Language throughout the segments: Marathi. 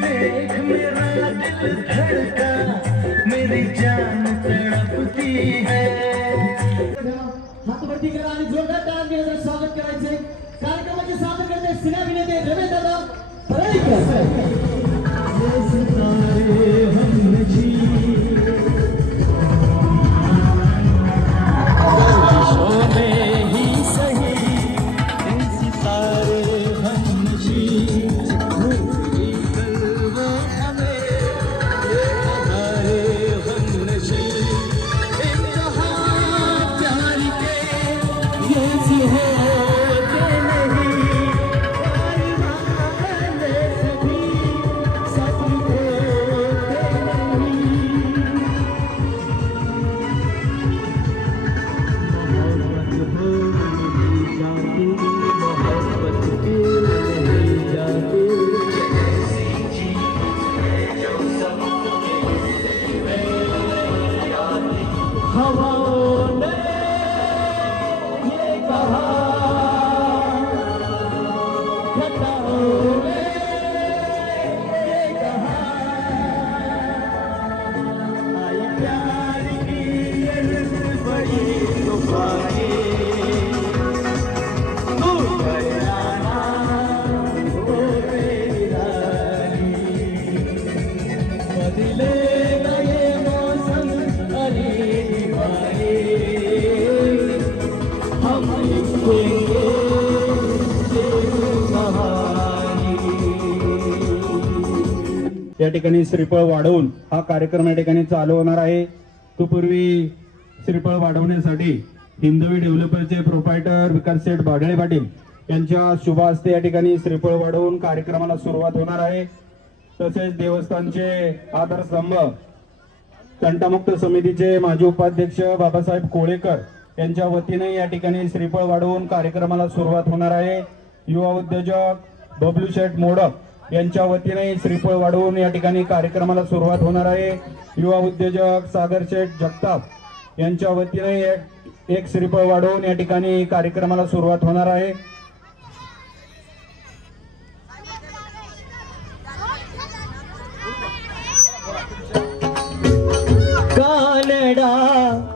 देख मेरा दिल धड़का, मेरी जान तड़पती है। हात वरती करा आणि जोरदार टाळ्यांनी याचं स्वागत करायचे। कार्यक्रमाचे सादर करते सिनेअभिनेते रमेश दादा परळीकर। या ठिकाणी श्रीफळ वाढवून हा कार्यक्रम या ठिकाणी चालू होणार आहे। तत्पूर्वी श्रीफळ वाढवण्यासाठी हिंदवी डेव्हलपरचे प्रोप्रायटर विकास शेठ बाडळे पाटील यांच्या शुभ हस्ते या ठिकाणी श्रीफळ वाढवून कार्यक्रमाला सुरुवात होणार आहे। तसेच देवस्थानचे आधारस्तंभ तंटामुक्त समितीचे माजी उपाध्यक्ष बाबासाहेब कोळेकर यांच्या वतीने या ठिकाणी श्रीफळ वाढवून कार्यक्रमाला सुरुवात होणार आहे। युवा उद्योजक बबलू शेठ मोडक यांच्या वतीने श्रीफळ वाढवून या ठिकाणी कार्यक्रमाला सुरुवात होणार आहे। युवा उद्योजक सागर शेठ जगताप यांच्या वतीने एक श्रीफळ वाढवून या ठिकाणी कार्यक्रमाला सुरुवात होणार आहे। कानडा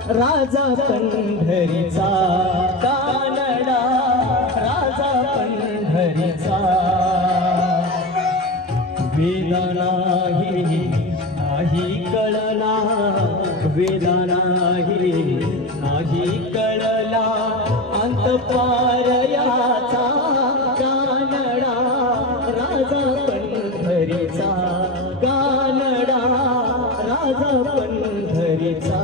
राजा पंढरीचा, कानडा राजा पंढरीचा, वेद नाही कळला, वेद नाही कळला अंतपार याचा, कानडा राजा पंढरीचा, कानडा राजा पंढरीचा।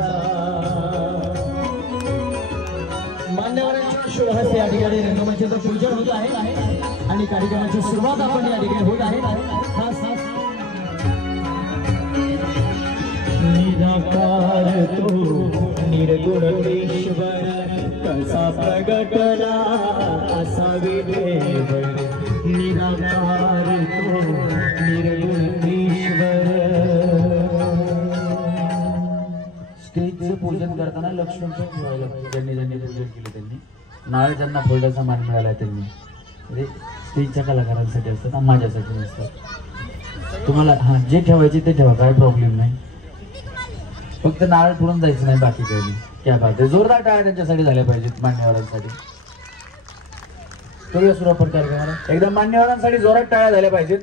मान्यवरांच्या शुभ हस्ते या ठिकाणी रंगमंचाचं पूजन होत आहे आणि कार्यक्रमाची सुरुवात आपण या ठिकाणी होत आहे। निराकार तो निर्गुण ईश्वर कसा प्रगटला असावे देव, निराकार तो निर्गुण ईश्वर। स्टेजचं पूजन करताना लक्ष्मणचं ठेवायला ज्यांनी ज्यांनी पूजन केलं त्यांनी नारळ ज्यांना फोल्डरचा मान मिळाला त्यांनी, म्हणजे स्टेजच्या कलाकारांसाठी असतात, माझ्यासाठी नसतात। तुम्हाला हां जे ठेवायचे ते ठेवा, काय प्रॉब्लेम नाही, फक्त नारळ फोडून जायचं नाही, बाकी काही नाही। क्या बात आहे, जोरदार टाळ्या त्यांच्यासाठी झाल्या पाहिजेत मान्यवरांसाठी। करूया सुरुवात कार्यक्रमाला, एकदम मान्यवरांसाठी जोरात टाळ्या झाल्या पाहिजेत।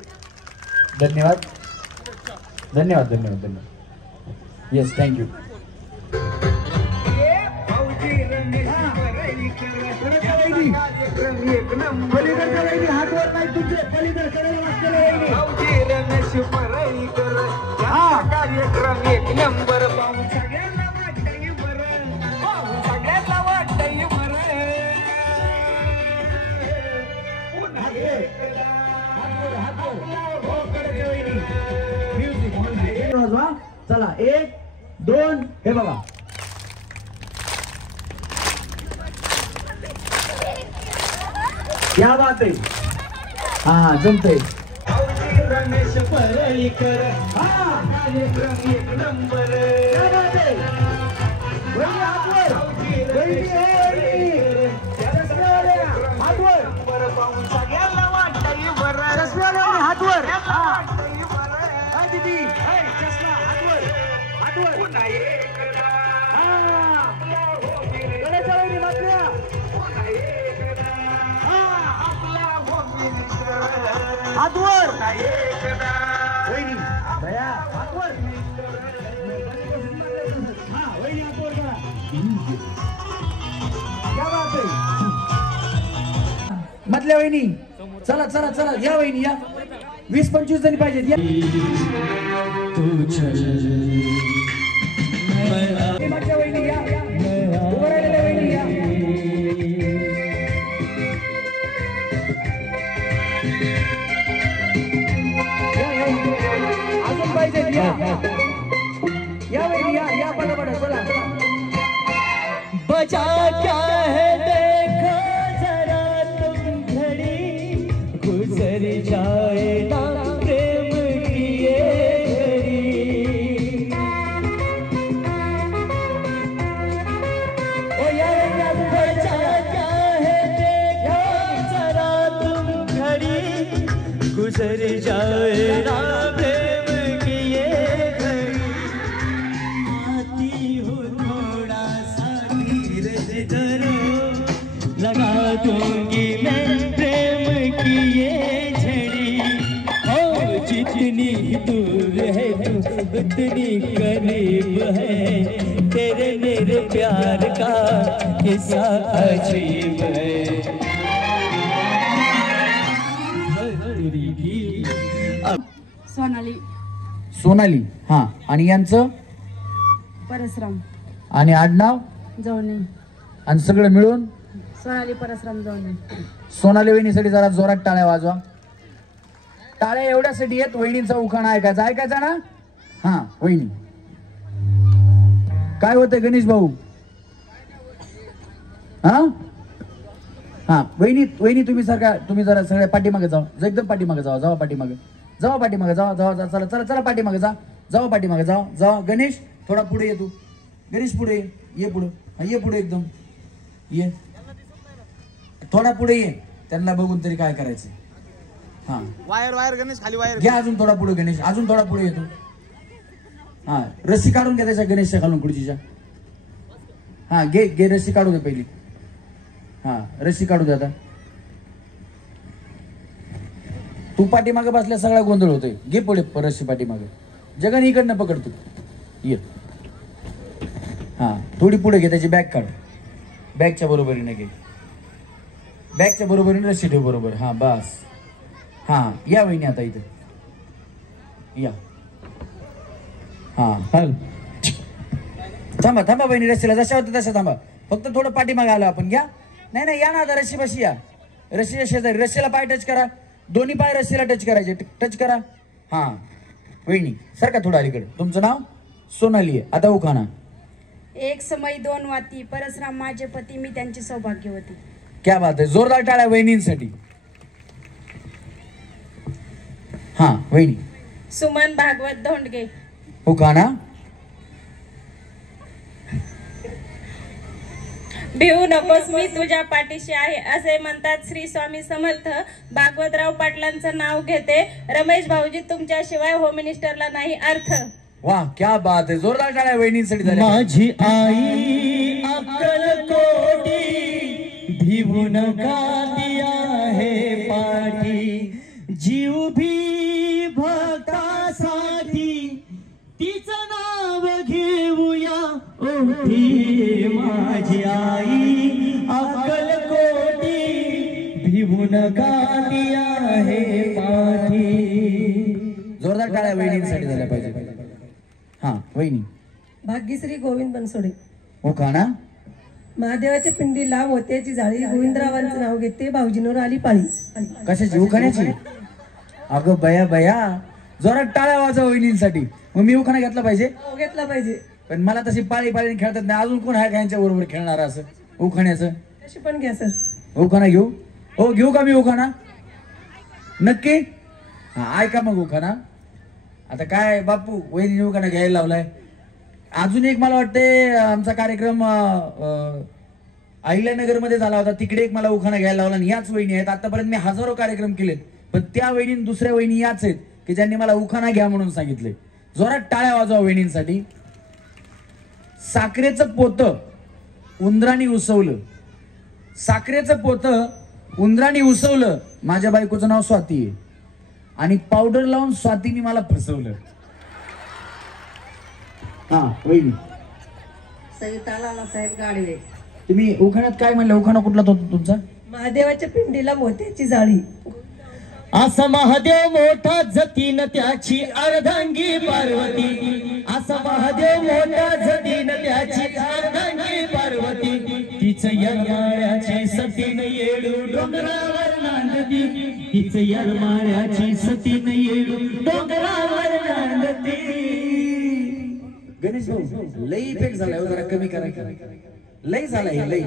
धन्यवाद धन्यवाद धन्यवाद धन्यवाद। Yes thank you. कार्यक्रम एक नंबर पाहून सगळ्यांना वाटतंय बरं, पाहून सगळ्यांना वाटतंय बरं। चला 1 2 हे बघा, क्या बात आहे, हा जमतंय। रमेश परळीकर हा कार्यक्रम एक नंबर, हातवर पाहून सगळ्यांना वाटतंय बरं, हातवर आता एकदा वहिनी भया हातवर हा वहिनी हातवर करा क्या बात आहे मधल्या वहिनी चला चला चला या वहिनी या 20-25 जणी पाहिजेत या मागच्या वहिनी या उभं राहिलेल्या वहिनी या अजून पाहिजेत या वहिनी या पटापट चला बचा क्या है देखो जरा तुम घड़ी गुजर जाए ना प्रेम की ये घड़ी ओ यार बचा क्या है देखो जरा तुम घड़ी गुजर जाए ना प्रेम की ये घड़ी आती हो थोड़ा सा धीरज धरो लगा दूंगी मैं प्रेम की ये झड़ी ओ जितनी दूर है तू उतनी करीब है तेरे मेरे प्यार का किस्सा अजीब है सोनाली सोनाली हा आणि यांचं परसराम आणि आडनाव जवणे आणि सगळं मिळून सोनाली परसराम जवणे सोनाली वहिनीसाठी जरा जोरात टाळ्या वाजवा टाळ्या एवढ्यासाठी येत वहिनीचा उखाणा ऐकायचा ना हा वहिनी काय होतं गणेश भाऊ हा हा वहिनी तुम्ही जरा सगळ्या पाठीमागे जावा एकदम पाठीमागे जावा पाठीमागे जावा चला चला चला पाठीमागे जावा पाठीमागे जावा गणेश थोडा पुढे ये तू गणेश पुढे ये पुढे ये पुढे एकदम ये थोडा पुढे ये त्यांना बघून तरी काय करायचं हा वायर गणेश खाली वायर घ्या अजून थोडा पुढे गणेश अजून थोडा पुढे येतो हा रस्सी काढून घ्या त्याच्या गणेशच्या खालून खुर्चीच्या हा घे रस्सी काढू दे पहिली हा रस्सी काढू दे आता तू पाठीमागे बसल्या सगळा गोंधळ होतोय घे पुढे रस्सी पाठीमागे जगन इकडनं पकडतो ये हा थोडी पुढे घे त्याची बॅग काढ बॅगच्या बरोबरीने घे बॅगच्या बरोबरीने रस्सी ठेव बरोबर हा बस हा या वहिनी आता इथं या हा हल थांबा वहिनी रस्सीला जशा होतं तशा थांबा फक्त थोडं पाठीमागे आलो आपण घ्या नाही या ना आता रस्सी बशी या रस्सीच्या शेजारी रस्सीला पाय टच करा दोन्ही पाय रस्सीला टच करायचे टच करा हा वहिनी सारखा थोडा अलीकडे तुमचं नाव सोनाली आहे आता उखाणा एक समय दोन वाती परसराम माझे पती मी त्यांची सौभाग्यवती क्या बात आहे जोरदार टाळ्या वहिनींसाठी हा वहिनी सुमन भागवत धोंडगे उखाणा भिवू नकोस मी तुझ्या पाठीशी आहे असे म्हणतात श्री स्वामी समर्थ भागवतराव पाटलांचं नाव घेते रमेश भाऊजी तुमच्याशिवाय होम मिनिस्टरला नाही अर्थ वाह क्या बात आहे जोरदार टाळ्या वहिनींसाठी झाल्या माझी आई अक्कलकोटी भिवू नका दिया है पाठी जीव भी भक्तासाठी तिचं नाव घेऊया ओठी माझी आई अक्कलकोटी भिवू नका दिया है पाठी जोरदार टाळ्या वहिनींसाठी झाल्या पाहिजे हा वहिनी भाग्यश्री गोविंद बनसोडे उखाणा महादेवाच्या पिंडीला मोत्याची जाळी गोविंदरावांचं नाव घेते भाऊजींवर आली पाळी कशाची उखाण्याची अगं बया जोरात टाळ्या वाजवा वहिनींसाठी मग मी उखाणा घेतला पाहिजे घेतला पाहिजे पण मला तशी पाळी खेळतात नाही अजून कोण आहे का यांच्या बरोबर खेळणार असं उखाण्याचं कशी पण घ्या सर उखाणा घेऊ हो घेऊ का मी उखाणा नक्की हा ऐका मग उखाणा आता काय बापू वहिनी उखाणा घ्यायला लावलाय अजून एक मला वाटते आमचा कार्यक्रम अहिल्यानगर मध्ये झाला होता तिकडे एक मला उखाणा घ्यायला लावला आणि याच वहिनी आहेत आतापर्यंत मी हजारो कार्यक्रम केलेत पण त्या वहिनी दुसऱ्या वहिनी याच आहेत की ज्यांनी मला उखाणा घ्या म्हणून सांगितले जोरात टाळ्या वाजवा वहिनींसाठी साखरेचं पोत उंदराने उसवलं साखरेचं पोत उंदराने उसवलं माझ्या बायकोचं नाव स्वाती आहे आणि पावडर लावून स्वातीने मला फसवलं. हा वहिनी सविता लालासाहेब गाडवे. तुम्ही उखाण्यात काय म्हणलं? उखाणा कुठला तो तुमचा? महादेवाच्या पिंडीला मोत्याची जाळी. असा महादेव मोठा जतीन त्याची अर्धांगी पार्वती. असा महादेव मोठा जतीन त्याची अर्धांगी पार्वती. तिचं यरमाळ्याची सतीन येडू डोंगरावर नांदती. तिचं यरमाळ्याची सतीन येडू डोंगरावर नांदती. गणेश भाऊ लई इफेक्ट झालाय हो, जरा कमी करा. लई झालाय लई.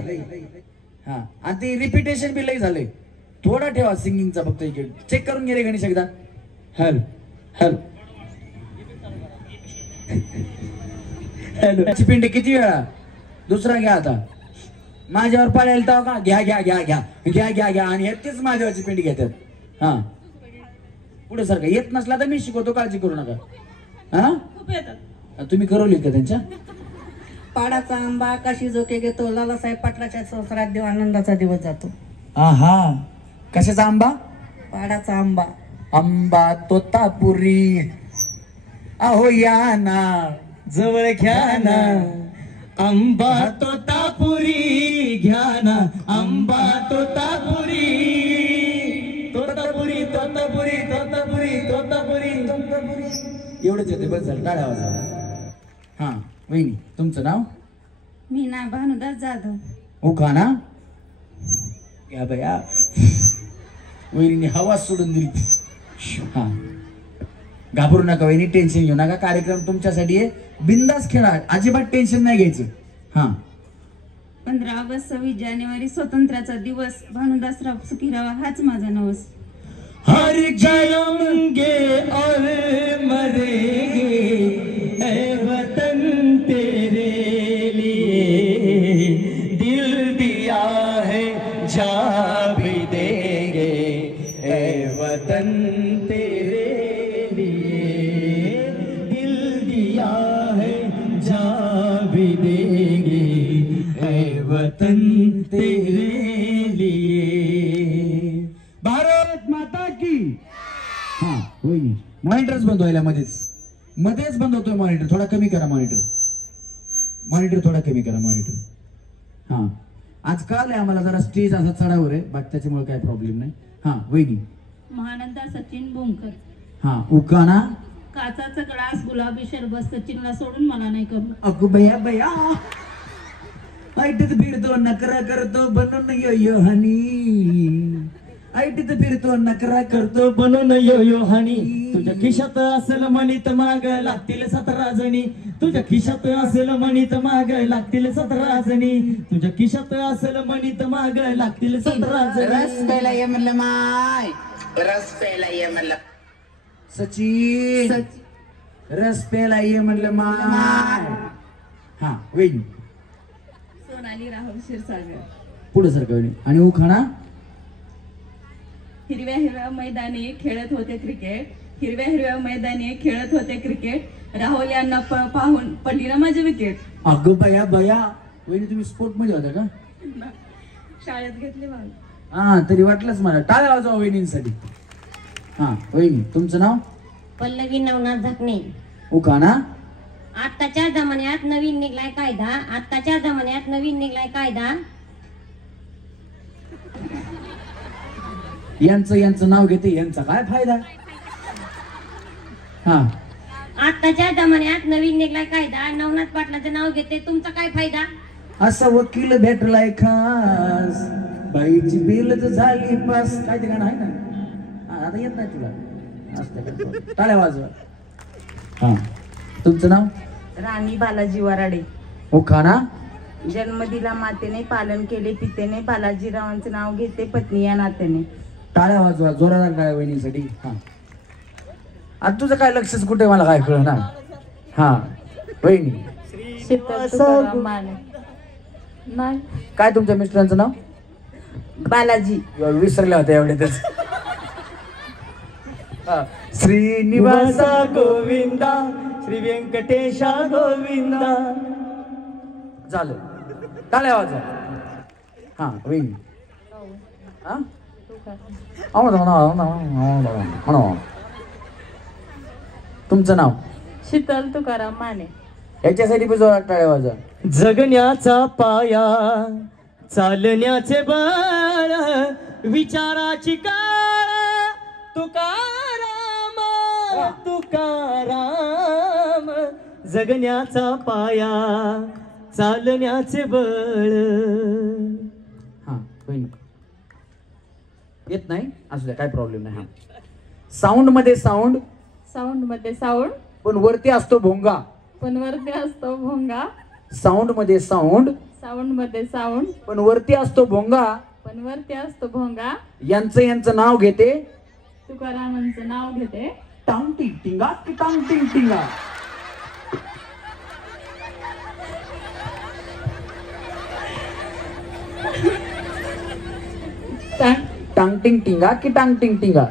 हा आणि ते रिपिटेशन बी लई झालंय. थोडा ठेवा सिंगिंगचा फक्त. इकडे चेक करून घे रे गणेश एकदा. Hello hello hello. पिंडी किती वेळा? दुसरा घ्या आता. माझ्यावर पाळायला तर का? घ्या घ्या घ्या घ्या घ्या घ्या घ्या. आणि हेच माझ्यावरची पिंडी घेतात. हा पुढे सारखं येत नसला तर मी शिकवतो, काळजी करू नका. हा खूप येतात. तुम्ही करवली का त्यांच्या? पाडाचा आंबा आकाशी झोके घेतो. लालासाहेब पाटलाच्या संसारात देव आनंदाचा दिवस जातो. हा कशाचा आंबा? पाडाचा आंबा. आंबा तोतापुरी अहो या ना जवळ घ्या ना. आंबा तोतापुरी घ्या ना. आंबा तोतापुरी. तोतापुरी तोतापुरी तोतापुरी तोतापुरी. एवढंच येते. बस झालं. टाळ्या वाजवा. हा वहिनी तुमचं नाव? मीना भानुदास जाधव. उखाणा या बया. वहिनी हवा सोडून दिली. हा घाबरू नका वहिनी, टेन्शन घेऊ नका. कार्यक्रम तुमच्यासाठी आहे. बिंदास खेळा, अजिबात टेन्शन नाही घ्यायचं. हा 15 ऑगस्ट 26 जानेवारी स्वतंत्राचा दिवस. भानुदासराव सुखी राहा हाच माझा नवस. हर जन्मेंगे और मरेंगे ऐ वतन तेरे लिए. दिल दिया है जा भी देंगे ऐ वतन तेरे लिए. दिल दिया है जा भी देंगे ऐ वतन तेरे लिए. भारत माता की. हा वहिनी मॉनिटरच बंद व्हायला मध्येच बंद होतोय मॉनिटर. थोडा कमी करा मॉनिटर थोडा कमी करा मॉनिटर. हा आज कळालंय आम्हाला जरा स्टेज असा चढावर आहे, बाकी त्याच्यामुळे काय प्रॉब्लेम नाही. हा वहिनी महानंदा सचिन बोंकर. हा उखाणा. काचाचा ग्लास गुलाबी शरबत सचिनला सोडून मला नाही करू. अगो बया बया. ऐटीत फिरतो नकरा करतो बनून यो हनी. ऐटीत फिरतो नकरा करतो बनून यो हानी. तुझ्या खिशात असेल म्हणीत माग लागतील 17 जणी. तुझ्या खिशात असेल म्हणीत माग लागतील 17 जणी. तुझ्या खिशात असेल म्हणीत माग लागतील 17 जणी. रस प्यायला ये म्हणलं माय. रस प्यायला ये म्हणलं. सचिन रस प्यायला ये म्हणलं माय. हा वहिनी सोनाली राहुल क्षीरसागर. पुढे सर वहिनी. आणि उखाणा. हिरव्या हिरव्या मैदानी खेळत होते क्रिकेट. हिरव्या हिरव्या मैदानी खेळत होते क्रिकेट. राहुल यांना पाहून पडली ना माझी विकेट. अगं बया बया. वहिनी तुम्ही स्पोर्ट मध्ये होता का? शाळेत घेतली भाग. हा तरी वाटलंच मला. टाळ्या वाजवा वहिनींसाठी. हा वहिनी तुमचं नाव? पल्लवी नवनाथ झाकणे. उखाणा. आत्ताच्या जमान्यात नवीन निघलाय कायदा. आत्ताच्या जमान्यात नवीन निघलाय कायदा. यांचं नाव घेते, यांचा काय फायदा? हा आत्ताच्या जमान्यात नवीन निघलाय कायदा. नवनाथ पाटलाचं नाव घेते, तुमचा काय फायदा? असा वकील भेटलाय खास. बाईची बिलच झाली पास. काय ते गाणं आहे ना? हा आता येत नाही तुला. असतं टाळ्या वाजवा. हा तुमचं नाव? राणी बालाजी वराडे. उखाणा. जन्म दिला मातेने, पालन केले पितेने, बालाजीरावांचे नाव घेते पत्नी या नात्याने. टाळ्या वाजवा जोरादार टाळ्या वहिनीसाठी. हा आता तुझं काय लक्षच कुठे मला काय कळणार. हा वहिनी काय तुमच्या मिस्टरांचं नाव? बालाजी. विसरल्या होत्या एवढ्यातच. श्रीनिवासा गोविंदा श्री व्यंकटेशा गोविंदा. झालं. टाळ्या वाजवा. हा वहिनी. हा तुमचं नाव? शीतल तुकाराम माने. याच्यासाठी पण जोरात टाळ्या वाजवा. जगण्याचा पाया चालण्याचे बळ विचाराची काळ तुकाराम तुकाराम जगण्याचा पाया चालण्याचे बळ. हा होईल. येत नाही असू द्या, काय प्रॉब्लेम नाही. हा साऊंड मध्ये साऊंड, साऊंड मध्ये साऊंड, पण वरती असतो भोंगा. पण वरती असतो भोंगा. साऊंड मध्ये साऊंड, साऊंड मध्ये साऊंड, पण वरती असतो भोंगा. पण वरती असतो भोंगा. यांचं नाव घेते तुकारामांचं नाव घेते. टांग टिंग टिंगा की टांग टिंग टिंगा. टांग टिंग टिंगा की टांग टिंग टिंगा.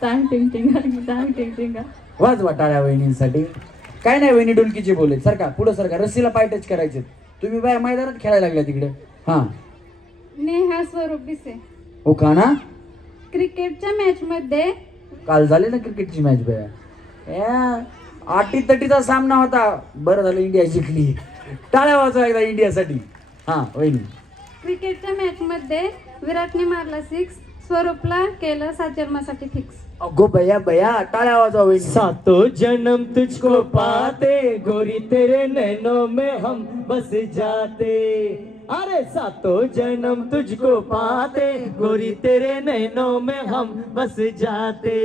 टांग टिंग टिंगा, टांग टिंग टिंगा. वाजवा टाळ्या वहिनींसाठी. काय नाही वहिनी डुलकीचे बोले. सरका पुढे सरका, रस्सीला पाय टच करायचे. तुम्ही बाय मैदानात खेळायला लागल्या तिकडे. हा नेहा स्वरूप बिसे. हो का ना. क्रिकेटच्या मॅच मध्ये काल झाले ना क्रिकेटची मॅच बया. आटी तटीचा सामना होता. बरं झालं इंडिया जिंकली. टाळ्या वाजवा एकदा इंडियासाठी. हा वहिनी. क्रिकेटच्या मॅच मध्ये विराटने मारला 6, स्वरूपला केलं 7 जन्मासाठी फिक्स. अगो बया बया, टाळ्या वाजवा वहिनी. सातों जन्म तुझको पाते गोरी तेरे नैनों में हम बस जाते. अरे सातों जन्म तुझको पाते गोरी तेरे नैनों में हम बस जाते.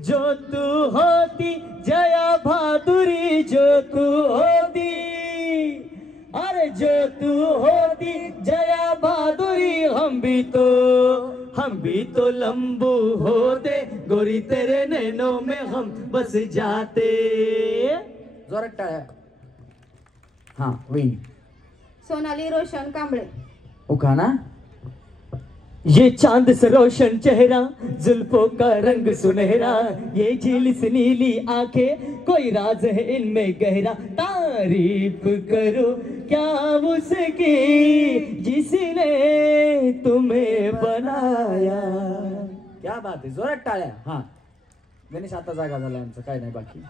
जो तू होती जया बहादुरी, जो तू होती, अरे जो तू होती जया बहादुरी, हम भी तो लंबू होते गोरी तेरे नैनों में हम बस जाते. जोरात टाळ्या. हा वहिनी. सोनाली रोशन कांबळे. हो का ना. ये चांद से रोशन चेहरा, जुल्फों का रंग सुनहरा, ये झील से नीली आंखें, कोई राज है इनमें गहरा. तारीफ करो क्या उसकी जिसने तुम्हें बनाया. क्या बात आहे. जोरात टाळ्या. हा गणेश आता जागा झाला आमचं, काय नाही बाकी.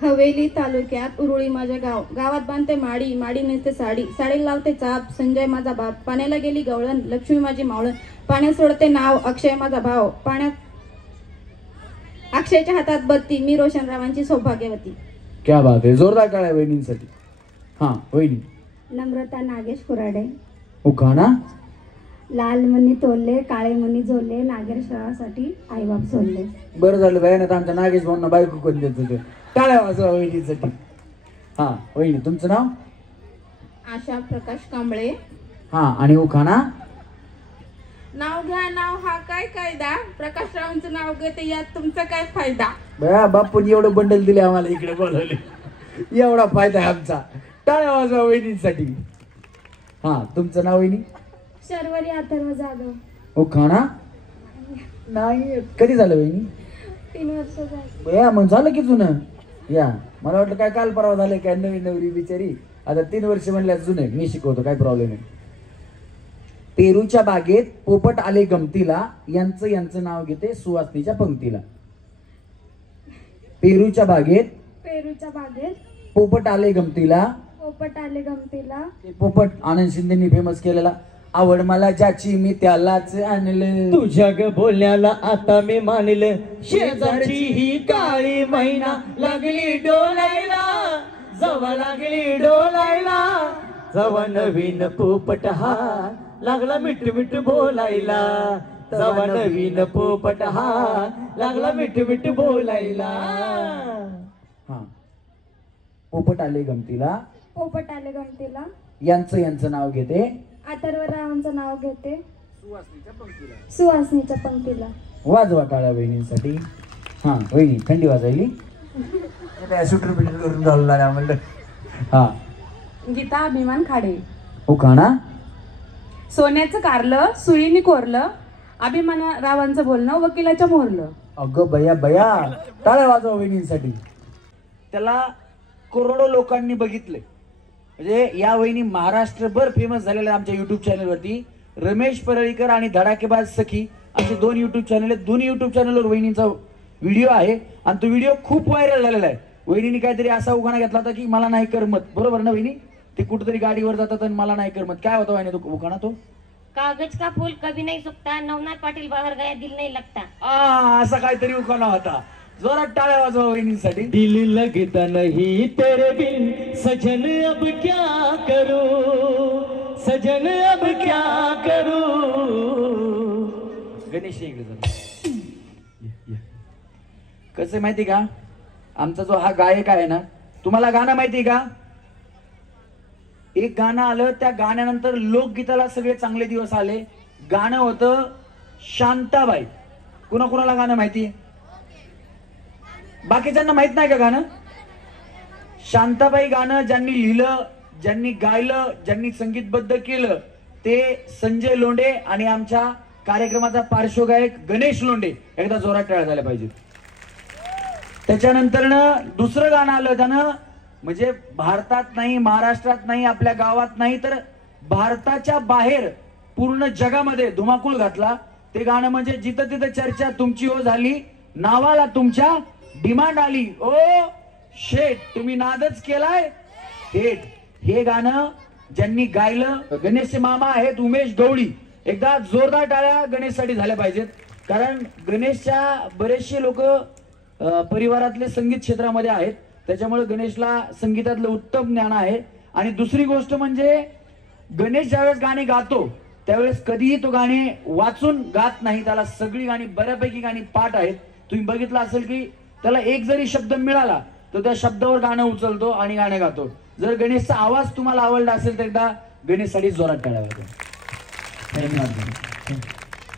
हवेली तालुक्यात उरुळी माझे गाव, गावात बांधते माडी, माडी नेसते साडी, साडी लावते चाप, संजय माझा बाप, पाण्याला गेली गवळण, लक्ष्मी माझी मावळण, पाण्यात सोडते नाव, अक्षय माझा भाव, पाण्यात अक्षयच्या हातात बत्ती, मी रोशनरावांची सौभाग्यवती. क्या बात आहे. जोरदार टाळ्या वहिनींसाठी. हा वहिनी. नम्रता नागेश कुराडे. हो का ना. लाल मणी तोलले, काळे मणी झोलले, नागेश्वरासाठी आईबाप सोडले. बरं झालं बाई ना, आमच्या नागेश भाऊंना बायको कोण देत होते. टाळ्या वाजवा वहिनीसाठी. हा वहिनी तुमचं नाव? आशा प्रकाश कांबळे. हा आणि उखाणा. नाव घ्या नाव हा काय कायदा, प्रकाशरावांचं नाव घेते यात तुमचा काय फायदा. बया बापून एवढं बंडल दिले आम्हाला, इकडे बोलवले, एवढा फायदा आहे आमचा. टाळ्या वाजवा वहिनींसाठी. हा तुमचं नाव वहिनी? शर्वरी अथर्व जाधव. उखाणा नाही. कधी झालं वहिनी? 3 वर्ष झाली. बया मग झालं की जुनं. या मला वाटलं काय काल परवा झालं काय, नवीन नवरी बिचारी. आता 3 वर्ष म्हणल्या जुने. मी शिकवतो, काय प्रॉब्लेम नाही. पेरूच्या बागेत पोपट आले गमतीला, यांचं नाव घेते सुवासनीच्या पंक्तीला. पेरूच्या बागेत पोपट आले गमतीला, पोपट आनंद शिंदेनी फेमस केलेला. आवड मला ज्याची मी त्यालाच आणलं, तुझ्या ग बोलण्याला आता मी मानलं. शेजारची ही काळी मैना लागली डोलायला, जवा लागली डोलायला, जवा नवीन पोपट हा लागला मिठ मिठ बोलायला, जवा नवीन पोपट हा लागला मिठ मिठ बोलायला. हा पोपट आले गमतीला, यांचं नाव घेते अथर्वरावांचं नाव घेते सुवासनीच्या पंक्तीला. वाजवा टाळ्या वहिनींसाठी. हा वहिनी थंडी वाजायली, सुटर बिटर करून घालू लागला म्हणलं. हा गीता अभिमान खाडे. उखाणा. सोन्याचं कारलं सुईने कोरलं, अभिमानरावांचं बोलणं वकिलाच्या मोरलं. अगं बया बया, टाळ्या वाजवा वहिनींसाठी. त्याला करोडो लोकांनी बघितले. म्हणजे या वहिनी महाराष्ट्रभर फेमस झालेल्या आमच्या युट्यूब चॅनलवरती. रमेश परळीकर आणि धडाकेबाज सखी असे 2 युट्यूब चॅनल आहेत. दोन्ही युट्यूब चॅनलवर वहिनींचा व्हिडिओ आहे आणि तो व्हिडिओ खूप व्हायरल झालेला आहे. वहिनीने काहीतरी असा उखाणा घेतला होता की मला नाही करमत, बरोबर ना वहिनी? ते कुठेतरी गाडीवर जातात आणि मला नाही करमत. काय होता वहिनी तो उखाणा? तो कागज का फूल कभी नहीं सुकता, नवनाथ पाटील बाहर गया दिल नहीं लगता. असा काहीतरी उखाणा होता. जोरात टाळ्या वाजवा वहिनींसाठी. दिल लगता नहीं तेरे बिन सजन अब क्या करूं, सजन अब क्या करूं. गणेश इकडे जरा. कसं माहिती का, आमचा जो हा गायक आहे ना, तुम्हाला गाणं माहिती का? एक गाणं आलं, त्या गाण्यानंतर लोकगीताला सगळे चांगले दिवस आले. गाणं होतं शांताबाई. कुणाकुणाला गाणं माहिती? बाकीच्यांना माहित नाही का गाणं? शांताबाई गाणं ज्यांनी लिहिलं, ज्यांनी गायलं, ज्यांनी संगीतबद्ध केलं ते संजय लोंढे आणि आमच्या कार्यक्रमाचा पार्श्वगायक गणेश लोंढे. एकदा जोरात टाळ्या झाल्या पाहिजेत. त्याच्यानंतर दुसरं गाणं आलं त्यानं, म्हणजे भारतात नाही, महाराष्ट्रात नाही, आपल्या गावात नाही, तर भारताच्या बाहेर पूर्ण जगामध्ये धुमाकूळ घातला. ते गाणं म्हणजे जिथं तिथं चर्चा तुमची हो झाली, नावाला तुमच्या डिमांड आली. ओ शेठ तुम्ही नादच केलाय थेट. हे गाणं ज्यांनी गायलं गणेशचे मामा आहेत उमेश गवळी. एकदा जोरदार टाळ्या गणेशसाठी झाल्या पाहिजेत, कारण गणेशच्या बरेचसे लोक परिवारातले संगीत क्षेत्रामध्ये आहेत, त्याच्यामुळे गणेशला संगीतातलं उत्तम ज्ञान आहे. आणि दुसरी गोष्ट म्हणजे गणेश ज्यावेळेस गाणी गातो त्यावेळेस कधीही तो गाणी वाचून गात नाही. त्याला सगळी गाणी, बऱ्यापैकी गाणी पाठ आहेत. तुम्ही बघितलं असेल की त्याला एक जरी शब्द मिळाला तर त्या शब्दावर गाणं उचलतो आणि गाणं गातो. जर गणेशचा आवाज तुम्हाला आवडला असेल तर एकदा गणेशसाठी जोरात टाळ्या वाजवा. धन्यवाद.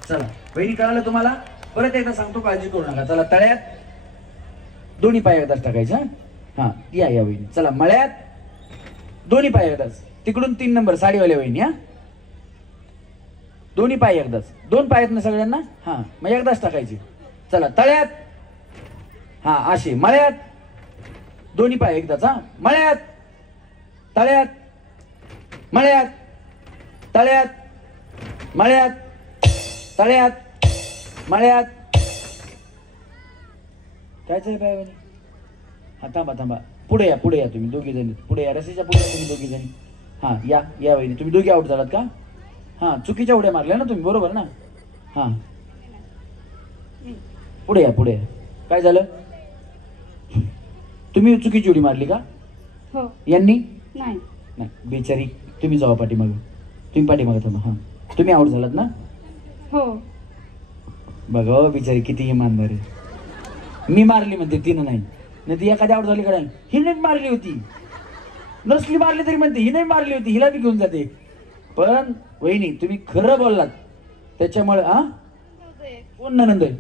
चला बहिणी, कळालं तुम्हाला? परत एकदा सांगतो, काळजी करू नका. चला तळ्यात दोन्ही पाय एकदाच टाकायचं. हा या या वहिनी. चला मळ्यात दोन्ही पाय एकदाच. तिकडून 3 नंबर साडीवाल्या वहिनी. हा दोन्ही पाय एकदाच. 2 पाय आहेत ना सगळ्यांना? हा मग एकदाच टाकायची. चला तळ्यात. हा अशी मळ्यात दोन्ही पाय एकदाच. हा मळ्यात तळ्यात, मळ्यात तळ्यात, मळ्यात तळ्यात, मळ्यात. काय चालू पाय वहिनी? हा थांबा थांबा, पुढे या, पुढे या तुम्ही दोघी जणी. पुढे या, रस्त्याच्या पुढे या तुम्ही दोघी जणी. हा या या वहिनी. तुम्ही दोघी आउट झालात का? हा चुकीच्या उड्या मारल्या ना तुम्ही, बरोबर ना? हा पुढे या, पुढे या. काय झालं? तुम्ही चुकीची उडी मारली का? हो. यांनी नाही. नाही बेचारी. तुम्ही जावा पाठीमागे. तुम्ही पाठीमागे थांबा. हा तुम्ही आउट झालात ना? हो. बघा बिचारी किती इमानदार आहे. मी मारली म्हणते, तिनं नाही. नाही ती एखादी आउट झाली का? हिने मारली होती. नसली मारली तरी म्हणते हिने मारली होती, हिला बी घेऊन जाते. पण वहिनी तुम्ही खरं बोललात त्याच्यामुळे. हा कोण ननंद आहे?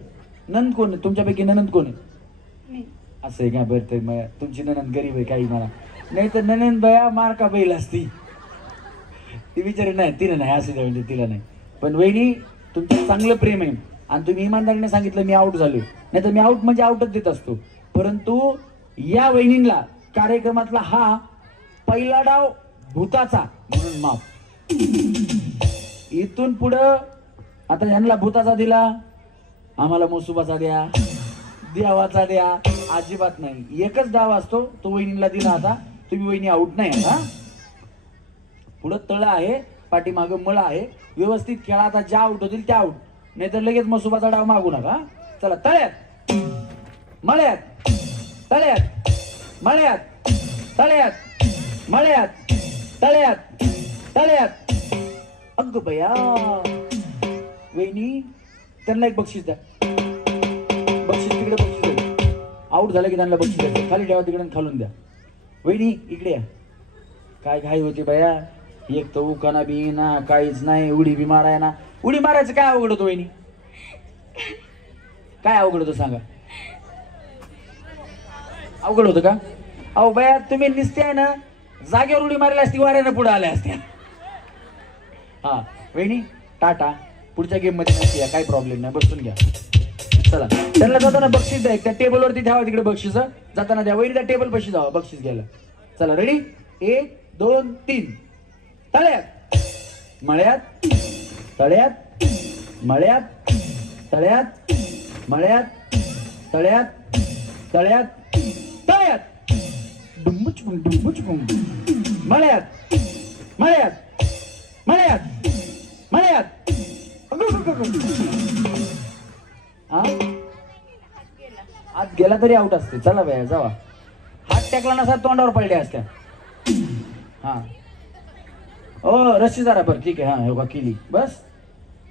नंद कोण आहे तुमच्यापैकी? ननंद कोण आहे? असं आहे का? बरं तर मग तुमची ननंद गरीब आहे काही म्हणा, नाही तर ननंद बया मारका बैल असती. ती विचारे नाही, तिला नाही असं म्हणजे तिला नाही. पण वहिनी तुमचं चांगलं प्रेम आहे आणि तुम्ही इमानदारीने सांगितलं मी आउट झालोय. नाही तर मी आउट म्हणजे आउटच देत असतो. परंतु या वहिनींना कार्यक्रमातला हा पहिला डाव भूताचा म्हणून माफ. इथून पुढं आता यांना भूताचा दिला, आम्हाला मोसुबाचा द्या, देवाचा द्या, अजिबात नाही. एकच डाव असतो तो वहिनीला दिला. आता तुम्ही वहिनी आउट नाही. आता पुढं तळ आहे, पाठीमागं मळ आहे. व्यवस्थित खेळा. आता ज्या आउट होतील त्या आउट, नाही तर लगेच मसुबाचा डाव मागू नका. चला तळ्यात, मळ्यात, तळ्यात, मळ्यात, तळ्यात, मळ्यात, तळ्यात, तळ्यात. अग बया वहिनी, त्यांना एक बक्षीस द्या. बक्षीस तिकडे बक्षीस द्या. आउट झालं की त्यांना बक्षीस द्या. खाली ठेवा तिकडे, खालून द्या. वहिनी इकडे या. काय घाई होती बया? एक तर उकाना बी ना, काहीच नाही. उडी बी माराय ना. उडी मारायचं काय अवघड होतं वहिनी? काय अवघड होतं सांगा? अवघड होतं का? अहो बया तुम्ही निसते आहे ना, जागेवर उडी मारली असती, वाऱ्यानं पुढे आल्या असत्या. हा वहिनी टाटा. पुढच्या गेम मध्ये नक्की या, काही प्रॉब्लेम नाही, बसून घ्या. चला त्यांना जाताना बक्षीस द्या. त्या टेबलवरती ठेवा तिकडे बक्षीस. जाताना द्या. वहिनी त्या टेबल पाशी जावा बक्षीस घ्यायला. चला रेडी? 1 2 3. तळ्यात, मळ्यात, तळ्यात, मळ्यात, तळ्यात, मळ्यात, तळ्यात तळ्यात तळ्यात डुंबुचकुम डुंबुचकुम मळ्यात मळ्यात मळ्यात मळ्यात हा आत गेला तरी आउट असते. चला बाया जावा. हात टेकला नसा तोंडावर पडल्या असत्या. हा ओ रशी जरा बरं ठीक आहे. हा योगा केली बस.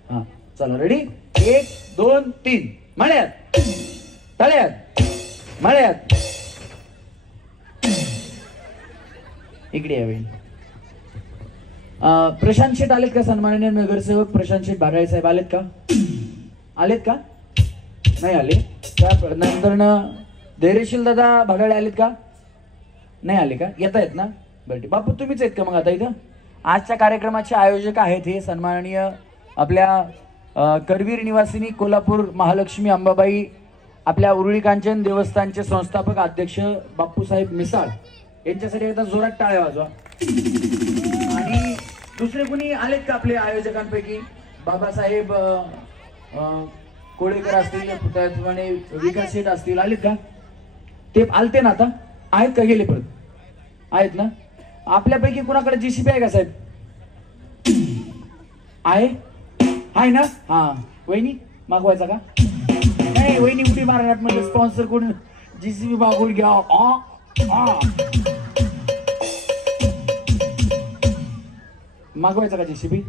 हा चला रेडी 1 2 3 मळ्यात तळ्यात मळ्यात इकडे यावे. प्रशांत शेठ आलेत का? सन्माननीय नगरसेवक प्रशांत शेठ बागळे साहेब आलेत का? आलेत का? नाही आले. नंतर धैर्यशील दादा भागाळे आलेत का? नाही आले का? येता येत ना? बरं बापू तुम्हीच आहेत का मग आता इथं? आजच्या कार्यक्रमाचे आयोजक आहेत हे सन्माननीय आपल्या करवीर निवासिनी कोल्हापूर महालक्ष्मी अंबाबाई आपल्या उरुळी कांचन देवस्थानचे संस्थापक अध्यक्ष बापूसाहेब मिसाळ यांच्यासाठी एकदा जोरात टाळ्या वाजवा. आणि दुसरे कोणी आलेत का आपले आयोजकांपैकी? बाबासाहेब कोळेकर असतील, त्याचप्रमाणे विकास शेठ असतील, आलेत का? ते आलते ना आता? आहेत का? गेले परत? आहेत ना? आपल्यापैकी कुणाकडे जीसीबी आहे का साहेब? आहे ना? हा वहिनी मागवायचा का? नाही वहिनी उडी मारणार म्हणजे स्पॉन्सर कोण जीसीबी मागवून घ्या. मागवायचा का जीसीबी?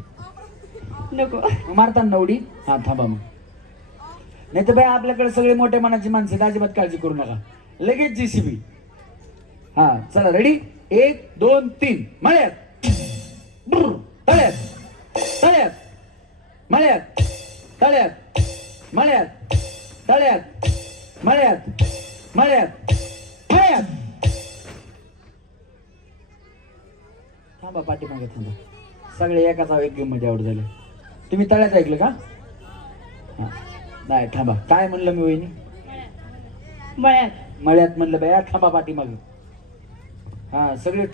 नको मारताना उडी. हा थांबा मग. नाही तर बाई आपल्याकडे सगळे मोठे मनाची माणसं, अजिबात काळजी करू नका. लगेच जीसीबी. हा चला रेडी 1 2 3 मळ्यात तळ्यात तळ्यात मळ्यात तळ्यात मळ्यात तळ्यात मळ्यात मळ्यात मळ्यात. थांबा पाठीमागे थांबा. सगळे एकाच एक गेम मध्ये आउट झाले. तुम्ही तळ्यात ऐकलं का? हा नाही थांबा. काय म्हणलं मी वहिनी? मळ्यात मळ्यात म्हणलं बाया. थांबा पाठीमागे. हा सगळे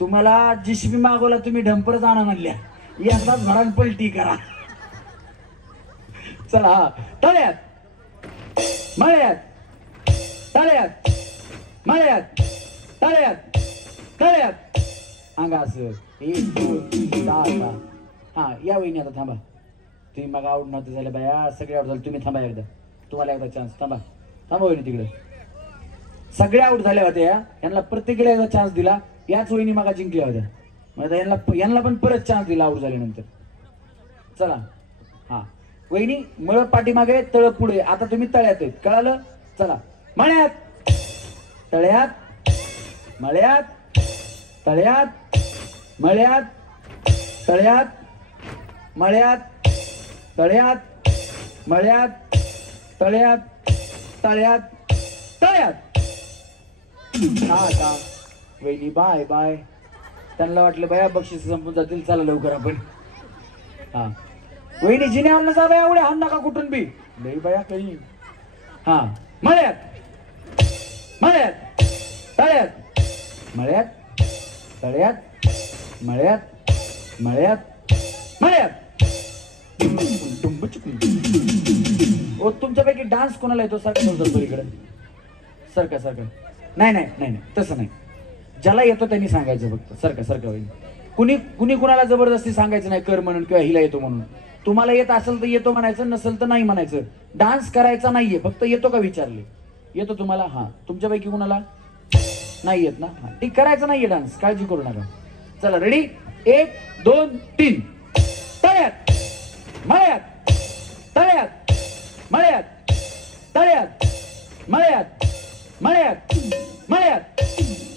तुम्हाला जीसीबी मागवला तुम्ही ढंपरच आणा म्हणल्या. एकदाच घरात पलटी करा. चला हा तळ्यात मळ्यात तळ्यात मळ्यात तळ्यात तळ्यात अंगा असं 1 2 3 4 5. हा या वहिनी आता थांबा. तुम्ही मग आउट नव्हते झाले बाया. सगळे आउट झाले. तुम्ही थांबा एकदा. तुम्हाला एकदा चान्स. थांबा थांबा वहिनी तिकडे. सगळे आउट झाले होते. यांना प्रत्येकीला एकदा चान्स दिला. याच वहिनी मग जिंकल्या होत्या. मग यांना पण परत चान्स दिला आउट झाल्यानंतर. चला हा वहिनी मळ पाठीमागे तळ पुढे. आता तुम्ही तळ्यात आहेत कळालं? चला मळ्यात तळ्यात मळ्यात तळ्यात मळ्यात तळ्यात मळ्यात तळ्यात मळ्यात तळ्यात तळ्यात तळ्यात. वहिनी बाय बाय. त्यांना वाटलं बाया बक्षीस संपून जातील. चला लवकर आपण. हा वहिनी जिने आणलं जा बाया. एवढे हाण नका कुठून बी लई बाया काही. हा मळ्यात मळ्यात तळ्यात मळ्यात तळ्यात मळ्यात मळ्यात मळ्यात. ओ तुमच्यापैकी डान्स कोणाला येतो? सारखा इकडे सारखा सारखा. नाही नाही नाही नाही तसं नाही. ज्याला येतो त्यांनी सांगायचं फक्त. सारखं सारखं होईल. कुणी कुणी कुणाला जबरदस्ती सांगायचं नाही कर म्हणून किंवा हिला येतो म्हणून. तुम्हाला येत असेल तर येतो म्हणायचं, नसेल तर नाही म्हणायचं. डान्स करायचा नाहीये, फक्त येतो का विचारले. येतो तुम्हाला? हा तुमच्यापैकी कुणाला नाही येत ना? हा ठीक करायचं नाहीये डान्स. काळजी करू नका. चला रेडी 1 2 3 तळ्यात मळ्यात तळ्यात मळ्यात तळ्यात मळ्यात मळ्यात मळ्यात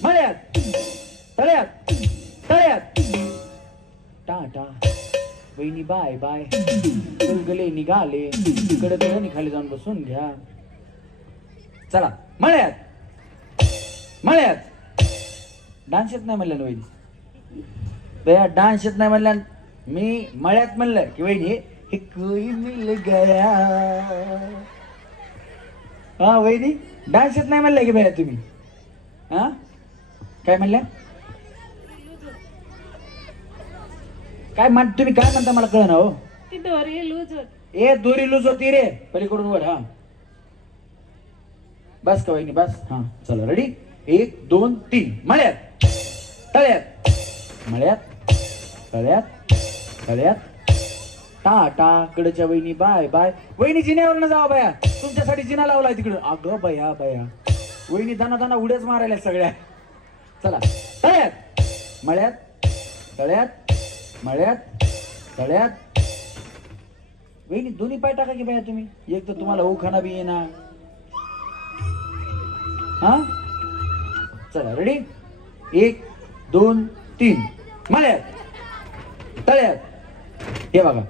मळ्यात तळ्यात तळ्यात. टाटा वहिनी बाय बाय. गलगले निघाले कडकडे खाली जाऊन बसून घ्या. चला मळ्यात मळ्यात. डान्स येत नाही म्हणलं ना वहिनी? बया डान्स येत नाही म्हणल्या. मी मळ्यात म्हणलं की वहिनी हे कोई मिल गया. हा वहिनी डान्स येत नाही म्हणलं की बया तुम्ही? हा काय म्हणल्या? काय म्हण तुम्ही काय म्हणता मला कळ ना. हो ती दोरी लूज होत. ए दोरी लूज होती रे पलीकडून वर. हा बस का वहिनी बस. हा चला रेडी 1 2 3 मळ्यात तळ्यात मळ्यात तळ्यात तळ्यात टाटा कडच्या वहिनी बाय बाय. वहिनी जिन्यावर न जावा बाया, तुमच्यासाठी जिना लावलाय तिकडं. अगं बया बया वहिनी दाना दाना उड्याच मारायला सगळ्या. चला तळ्यात मळ्यात तळ्यात मळ्यात तळ्यात. वहिनी दोन्ही पाय टाका की बाया तुम्ही, एक तर तुम्हाला उखाणा बी येणार. हा चला रेडी 1 2 3 मळ्यात तळ्यात. हे बघा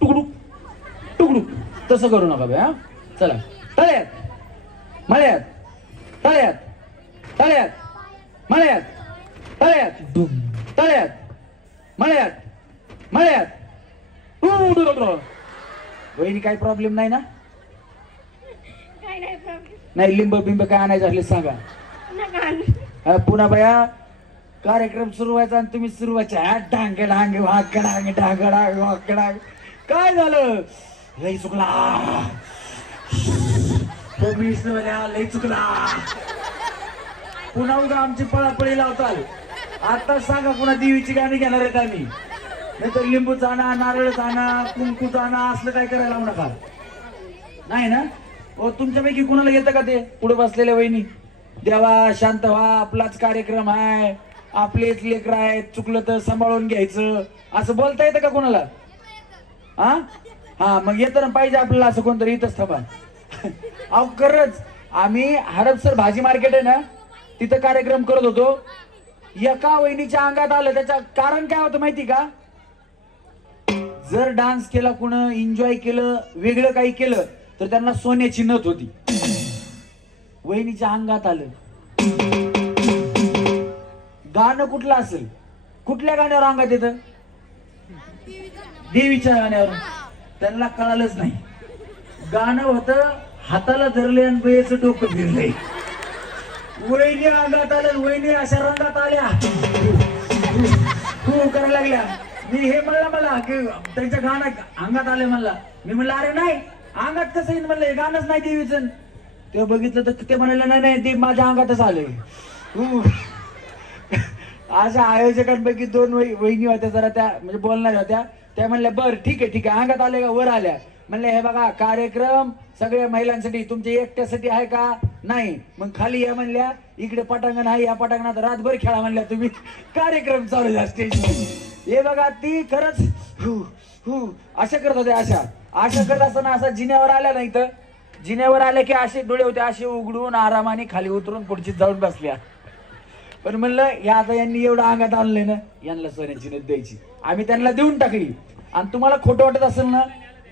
टुकडुक टुकडुक तसं करू नका बाय. हा चला तळ्यात मळ्यात तळ्यात तळ्यात मळ्यात तळ्यात तळ्यात मळ्यात मळ्यात. वहिनी काही प्रॉब्लेम नाही ना? नाही लिंब बिंब काय आणायचं असले सांगा. पुन्हा बया कार्यक्रम सुरू व्हायचा आणि तुम्ही सुरू व्हायच्या डांगे डांगे वाग डांगे डांग डांग वाग डांग. काय झालं? लई चुकला लई चुकला. पुन्हा उगा आमची पळापळी लावताल. आता सांगा पुन्हा देवीची गाणी घेणार आहेत आम्ही, नाहीतर लिंबूचा आणा नारळच आणा कुंकूचा आणा असलं काय करायला लावू नका. नाही ना? ओ तुमच्यापैकी कुणाला येतं का ते पुढे बसलेल्या वहिनी? देवा शांत व्हा, आपलाच कार्यक्रम आहे, आपलेच लेकर आहेत, चुकलं तर सांभाळून घ्यायचं असं बोलता येतं का कोणाला? हा हा मग येतं ना पाहिजे आपल्याला असं कोणतरी इथंच थांबा. अहो खरंच आम्ही हडपसर भाजी मार्केट आहे ना तिथं कार्यक्रम करत होतो. एका वहिनीच्या अंगात आलं, त्याचं कारण काय होतं माहिती का? जर डान्स केला कुणं एन्जॉय केलं वेगळं काही केलं तर त्यांना सोन्याची नथ होती. वहिनीच्या अंगात आलं. गाणं कुठलं असेल, कुठल्या गाण्यावर अंगात येतं? देवीच्या गाण्यावर. त्यांना कळालंच नाही. गाणं होतं हाताला धरले आणि बयेचं डोकं फिरलंय. वहिनी अंगात आलं, वहिनी अशा रंगात आल्या तू करायला लागल्या. मी हे मला की त्यांच्या गाणं अंगात आले म्हणला. मी म्हणलं अरे नाही अंगात कसं येईल म्हणलं, हे गाणंच नाही देवीचं. ते बघितलं तर ते म्हणाले नाही नाही ते माझ्या अंगातच आलंय. अशा आयोजकांपैकी 2 वहिनी होत्या जरा त्या म्हणजे बोलणाऱ्या होत्या. त्या म्हणल्या बर ठीक आहे अंगात आले का? वर आल्या. म्हणले हे बघा कार्यक्रम सगळ्या महिलांसाठी, तुमच्या एकट्यासाठी आहे का? नाही. मग खाली या म्हणल्या, इकडे पटांगण आहे, या पटांगणात रातभर खेळा म्हणल्या तुम्ही. कार्यक्रम चालू झाला स्टेज. हे बघा ती खरंच अशा करत होते. अशा करत असताना असा जिन्यावर आल्या नाही तर जिन्यावर आल्या की असे डोळे होते असे उघडून आरामाने खाली उतरून पुढची जाऊन बसल्या. पण म्हणलं या आता यांनी एवढं अंगात आणलंय ना, यांना सोन्याची नथ द्यायची. आम्ही त्यांना देऊन टाकली. आणि तुम्हाला खोटं वाटत असेल ना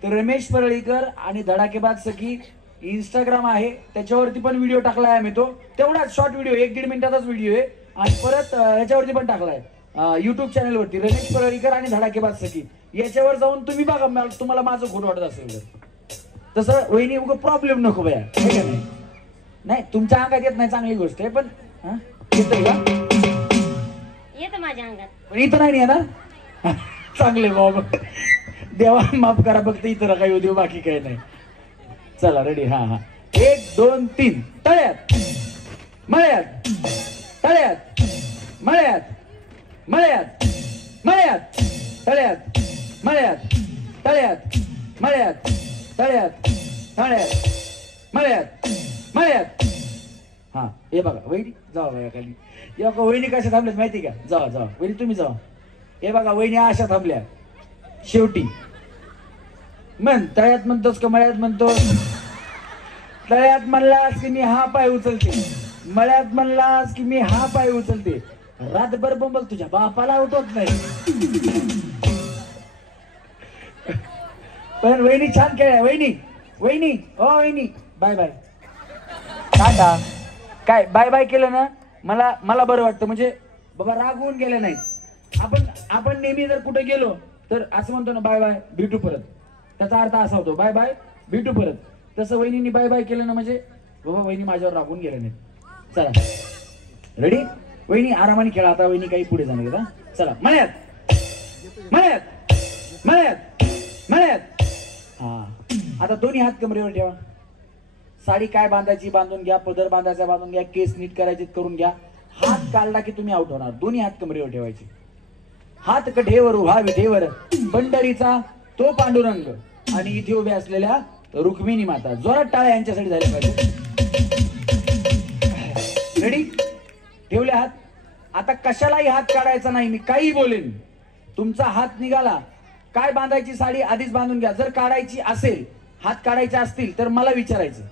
तर रमेश परळीकर आणि धडाकेबाज सखी इंस्टाग्राम आहे, त्याच्यावरती पण व्हिडिओ टाकलाय आम्ही. तो तेवढाच शॉर्ट व्हिडिओ 1-1.5 मिनिटाचाच व्हिडिओ आहे. आणि परत याच्यावरती पण टाकलाय युट्यूब चॅनलवरती रमेश परळीकर आणि धडाकेबाज सखी. याच्यावर जाऊन तुम्ही बघा, तुम्हाला माझं खोटं वाटत असेल तर. तसं वहिनी उगा प्रॉब्लेम नको बया. नाही तुमच्या अंगात येत नाही चांगली गोष्ट आहे, पण येतं माझ्या अंगात पण इथं नाही येणार. चांगले बाबा देवा माफ करा, फक्त इतर काही उद्योग बाकी काही नाही. चला रेडी. हा 1 2 3 तळ्यात मळ्यात तळ्यात मळ्यात मळ्यात मळ्यात तळ्यात मळ्यात तळ्यात मळ्यात तळ्यात मळ्यात मळ्यात मळ्यात. हा हे बघा वहिनी जावा बघा खाली. हे बघा वहिनी कशा थांबल्यात माहिती का? जावा वहिनी तुम्ही जावा. हे बघा वहिनी अशा थांबल्या. शेवटी म्हण तळ्यात म्हणतोस का मळ्यात म्हणतो? तळ्यात म्हणलास की मी हा पाय उचलते, मळ्यात म्हणलास की मी हा पाय उचलते. रातभर बोंबल तुझ्या बापाला उठवत नाही. पण वहिनी छान खेळ. वहिनी ओ वहिनी बाय बाय टाटा. काय बाय बाय केलं ना मला बरं वाटतं. म्हणजे बाबा रागवून गेले नाही. आपण नेहमी जर कुठे गेलो तर असं म्हणतो ना बाय बाय भेटू परत, त्याचा अर्थ असा होतो बाय बाय भेटू परत. तसं वहिनींनी बाय बाय केलं ना म्हणजे बाबा वहिनी माझ्यावर रागवून गेले नाही. चला रेडी वहिनी आरामाने खेळा. आता वहिनी काही पुढे जाणार का? चला मळ्यात मळ्यात मळ्यात मळ्यात. हा आता दोन्ही हात कमरेवर ठेवा. साडी काय बांधायची बांधून घ्या, पदर बांधायचा बांधून घ्या, केस नीट करायचे करून घ्या. हात काढला की तुम्ही आउट होणार. दोन्ही हात कमरेवर ठेवायचे. हात कढेवर उभा विठेवर पंढरीचा तो पांडुरंग आणि इथे उभ्या असलेल्या रुक्मिणी माता. जोरात टाळ्या यांच्यासाठी झाल्या पाहिजे. रेडी? ठेवले हात. आता कशालाही हात काढायचा नाही. मी काही बोलेन. तुमचा हात निघाला, काय बांधायची साडी आधीच बांधून घ्या. जर काढायची असेल, हात काढायचे असतील तर मला विचारायचं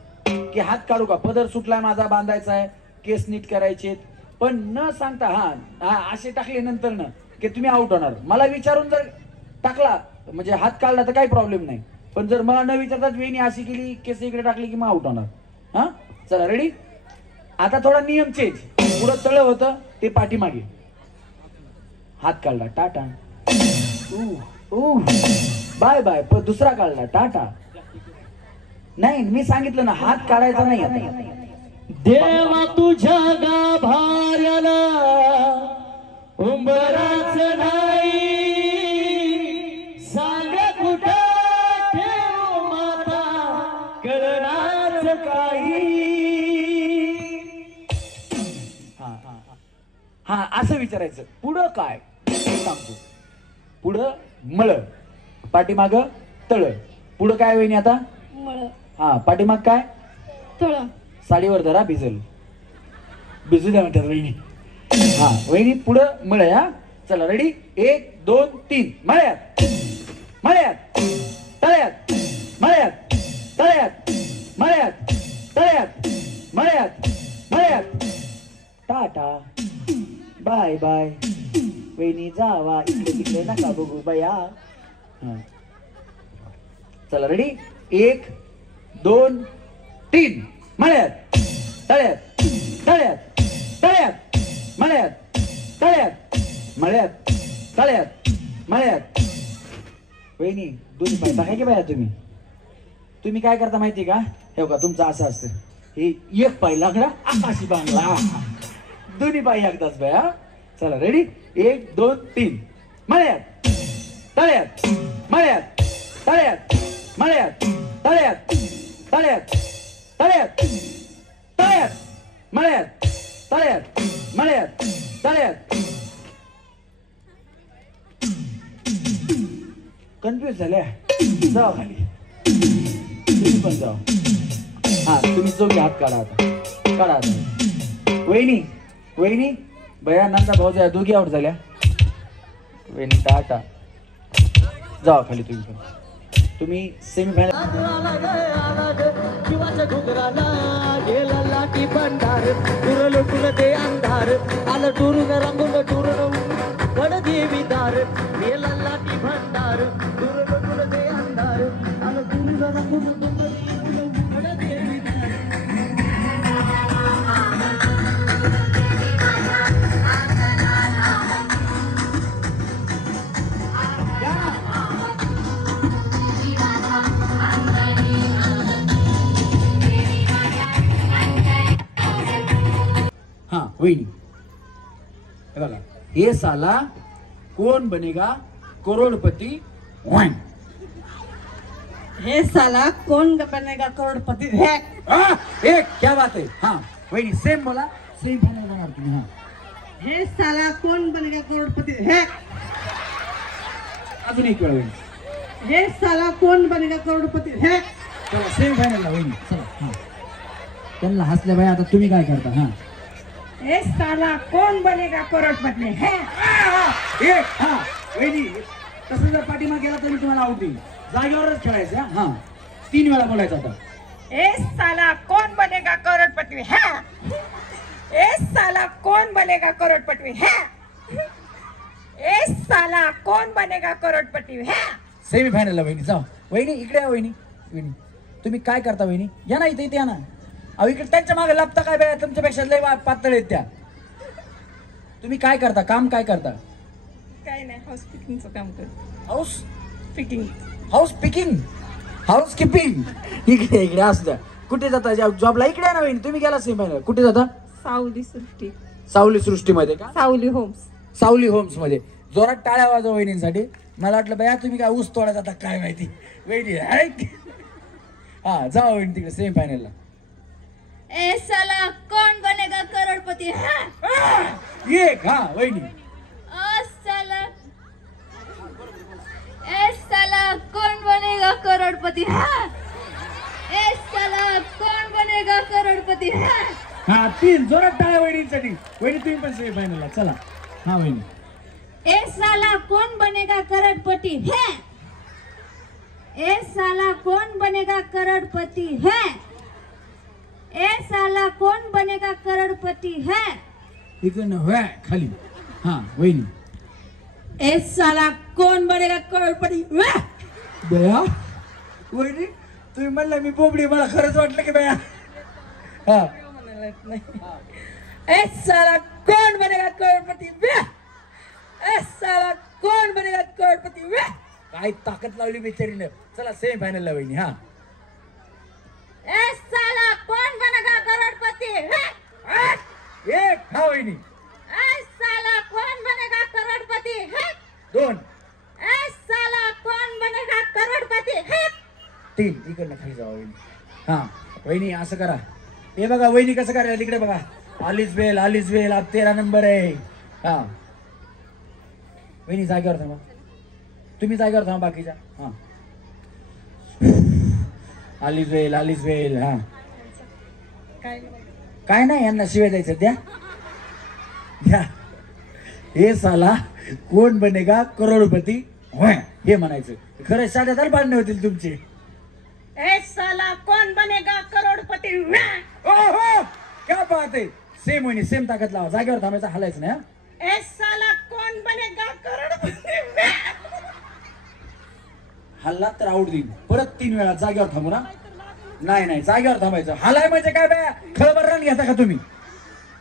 की हात काढू का, पदर सुटलाय माझा, बांधायचा आहे, केस नीट करायचे. पण न सांगता हा असे टाकले नंतर ना की तुम्ही आउट होणार. मला विचारून जर टाकला म्हणजे हात काढला तर काही प्रॉब्लेम नाही. पण जर मला न विचारताच वेणी अशी केली, केस इकडे टाकली की मग आउट होणार. हा चला रेडी? आता थोडा नियम चेंज. पुढं तळ होतं ते पाठीमागे. हात काढला टाटा, बाय बाय. दुसरा काढला टाटा. नाही मी सांगितलं ना हात काढायचा नाही. आता देवा तुझ्या गाभाऱ्याला उंबराच नाही, सांग कुठं ठेवू माता कळणाच काही. हा असं विचारायचं. पुढं काय सांगतो. पुढं मळ, पाठीमाग तळ. पुढं काय वहिनी आता? हा पाठीमाग काय? तळ. साडीवर धरा, भिजल. भिजू द्या म्हणतात वहिनी. हा वहिनी पुढं मळ. हा चला रेडी? 1 2 3. मळ्यात मळ्यात तळ्यात मळ्यात तळ्यात मळ्यात तळ्यात मळ्यात मळ्यात. Tata bye bye. वहिनी जावा, इकडे तिकडे नका बघू बया. चला रेडी? 1 2 3. मळ्यात तळ्यात तळ्यात तळ्यात मळ्यात तळ्यात मळ्यात तळ्यात मळ्यात. वहिनी दोन्ही पाय टाका की बाया. तुम्ही काय करता माहिती का? हे बघा तुमचं असं असतं. हे एक पाय लागला अशी बांगला, दोन्ही पाय एकदाच बाया. चला रेडी? 1 2 3. मळ्यात तळ्यात मळ्यात तळ्यात मळ्यात तळ्यात तळ्यात तळ्यात तळ्यात मळ्यात तळ्यात मळ्यात तळ्यात. कन्फ्युज झाल्या? जावा खाली. तुम्ही पण जावा. हा तुम्ही चौघे हात काढा. आता काढा. आता वहिनी वहिनी बया नंदा भाऊजा दोघी आउट झाल्या. वहिनी टाटा. जावा खाली. तुम्ही पण. तुम्ही सेमीफायनल. शिवाच्या घुगराला गेला लाटी भंडार, उरलो तुला ते अंधार, आलं टुरून रंगून टुरून गड देवी दार. गेला लाटी भंडार, उरलो तुला ते अंधार, आलं टुरून रंगून गड देवी दार. हा वहिनी हे बघा. हे साला कोण बनेगा करोडपती. हे साला कोण बनेगा करोडपती. एक क्या बात आहे. हा वहिनी सेम बोला. सेम फायनल जाणार तुम्ही. हा हे साला कोण बनेगा करोडपती. अजून एक वेळ वहिनी. हे साला कोण बनेगा करोडपती. चला सेम फायनल वहिनी. चला. हा त्यांना हसल्या बाई. आता तुम्ही काय करता? हा हे साला कोण बनेगा करोडपती. एक. हा वहिनी तसं जर पाठीमाग गेला तर मी तुम्हाला आउट देईन. जागेवरच खेळायचं. हा 3 वेळा बोलायचं. आता हे साला कोण बनेगा करोडपती. हे साला कोण बनेगा करोडपती. हे साला कोण बनेगा करोडपती. सेमी फायनल ला वहिनी. जाऊ वहिनी इकडे या. वहिनी वहिनी तुम्ही काय करता? वहिनी या ना इथे. इथे या ना. अहो इकडे त्यांच्या मागे लपता काय बाय? तुमच्यापेक्षा लय पातळ आहेत त्या. तुम्ही काय करता? काम काय करता? काय नाही, हाऊस पिकिंगचं काम करतो. House picking. House picking. House keeping. इकडे इकडे असू द्या. कुठे जाता जॉबला? इकडे आहे ना वहिनी. तुम्ही गेला सेमी फायनल. कुठे जाता? सावली सृष्टी. सावली सृष्टीमध्ये का? सावली होम्स. सावली होम्स मध्ये. जोरात टाळ्या वाजवा वहिनींसाठी. मला वाटलं बाया तुम्ही काय ऊस तोडा जाता काय माहिती. वहिनी हा जा वहिनी तिकडे सेमी फायनलला. ए साला कौन बनेगा करोड़पति है? एक हा वहिनी ओ साला ए साला कौन बनेगा करोड़पति है? ए साला कौन बनेगा करोड़पति है? हा 3 जोरात टाळ्या वहिनींसाठी. वहिनी तुम्ही पण सेमी फायनलला चला. हा वहिनी. ए साला कौन बनेगा करोड़पति है? ए साला कौन बनेगा करोड़पति है? ए साला कौन बनेगा करोड़पति है? इकडनं व्या खाली. हा वहिनी. ए साला कौन बनेगा करोड़पति है? बया वहिनी तुम्ही म्हणला मी बोबडी, मला खरंच वाटलं की बया. हा ए साला कौन बनेगा करोड़पति है? ए साला कौन बनेगा करोड़पति है? काय ताकद लावली बिचारीनं. चला सेमी फायनलला वहिनी. हा ए साला कौन बनेगा करोड़पति है? एक हा वहिनी. ए साला कौन बनेगा करोड़पति है? 2 ए साला कौन बनेगा करोड़पति है? 3 इकडनं खाली जावा वहिनी. हा वहिनी असं करा. हे बघा वहिनी कसं करायला तिकडे बघा. आलीच वेल अब 13 नंबर आहे. हा वहिनी जागेवर थांबा. तुम्ही जागेवर थांबा बाकीच्या. हा आलीच वेल. हा काय नाही यांना शिवाय द्यायचं द्या. हे साला कोण बनेगा करोडपती होय हे म्हणायचं. खरं 7,000 भांडणे होतील तुमचे. ए साला कौन बनेगा करोड़पति है? ओहो क्या बात आहे. सेम वहिनी सेम ताकद लावा. जागेवर थांबायचं हलायचं नाही. ए साला कौन बनेगा करोड़पति है? हल्ला तर आऊट देईन. परत 3 वेळा जागेवर थांबू ना. नाही जागेवर थांबायचं. हलाय म्हणजे काय बाया खळबर रन घेता का तुम्ही?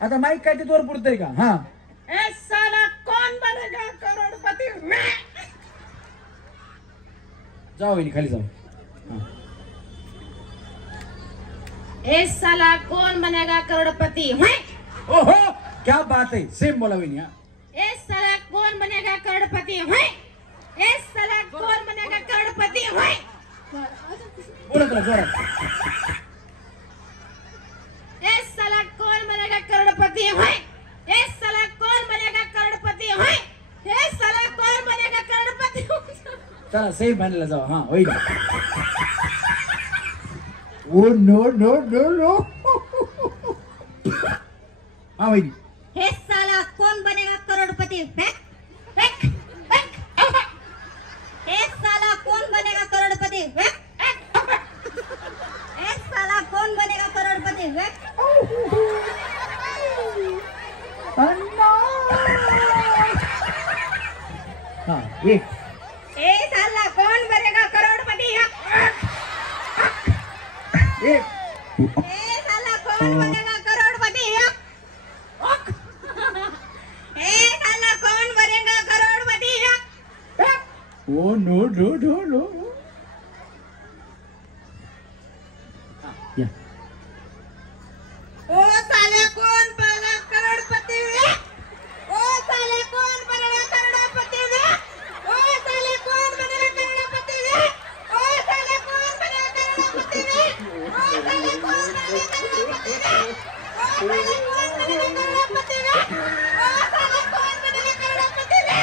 आता माईक काय तिथवर पुरतंय का? हा ए साला कौन बनेगा करोड़पति है? जाऊ वहिनी खाली जाऊ. ए साला कौन बनेगा करोड़पति है? ओहो क्या बात आहे. सेम बोला वहिनी. हा ए साला कौन बनेगा करोड़पति है? ए साला कौन बनेगा करोड़पति है? बोलत राहा जोरात. ए साला कौन बनेगा करोड़पति है? ए साला कौन बनेगा करोड़पति है? ए साला कौन बनेगा करोड़पति? चला सेम फायनलला जाऊ. हा वहिनी. ओ नो हा वहिनी. हे साला कौन बनेगा करोड़पति है? हे साला कौन बनेगा करोड़पति है? हे साला कौन बनेगा करोड़पति है? हा एक ए साला कौन बनेगा करोड़पति है? एक ए साला कौन बनेगा करोड़पति है? ए साला कौन बनेगा करोड़पति है? ओ नो या ओ साले कौन बनेगा करोड़पति है? ओ साले कौन बनेगा करोड़पति है? ओ साले कौन बनेगा करोड़पति है? ओ साले कौन बनेगा करोड़पति है? ओ साले कौन बनेगा करोड़पति है? ओ साले कौन बनेगा करोड़पति है? ओ साले कौन बनेगा करोड़पति है?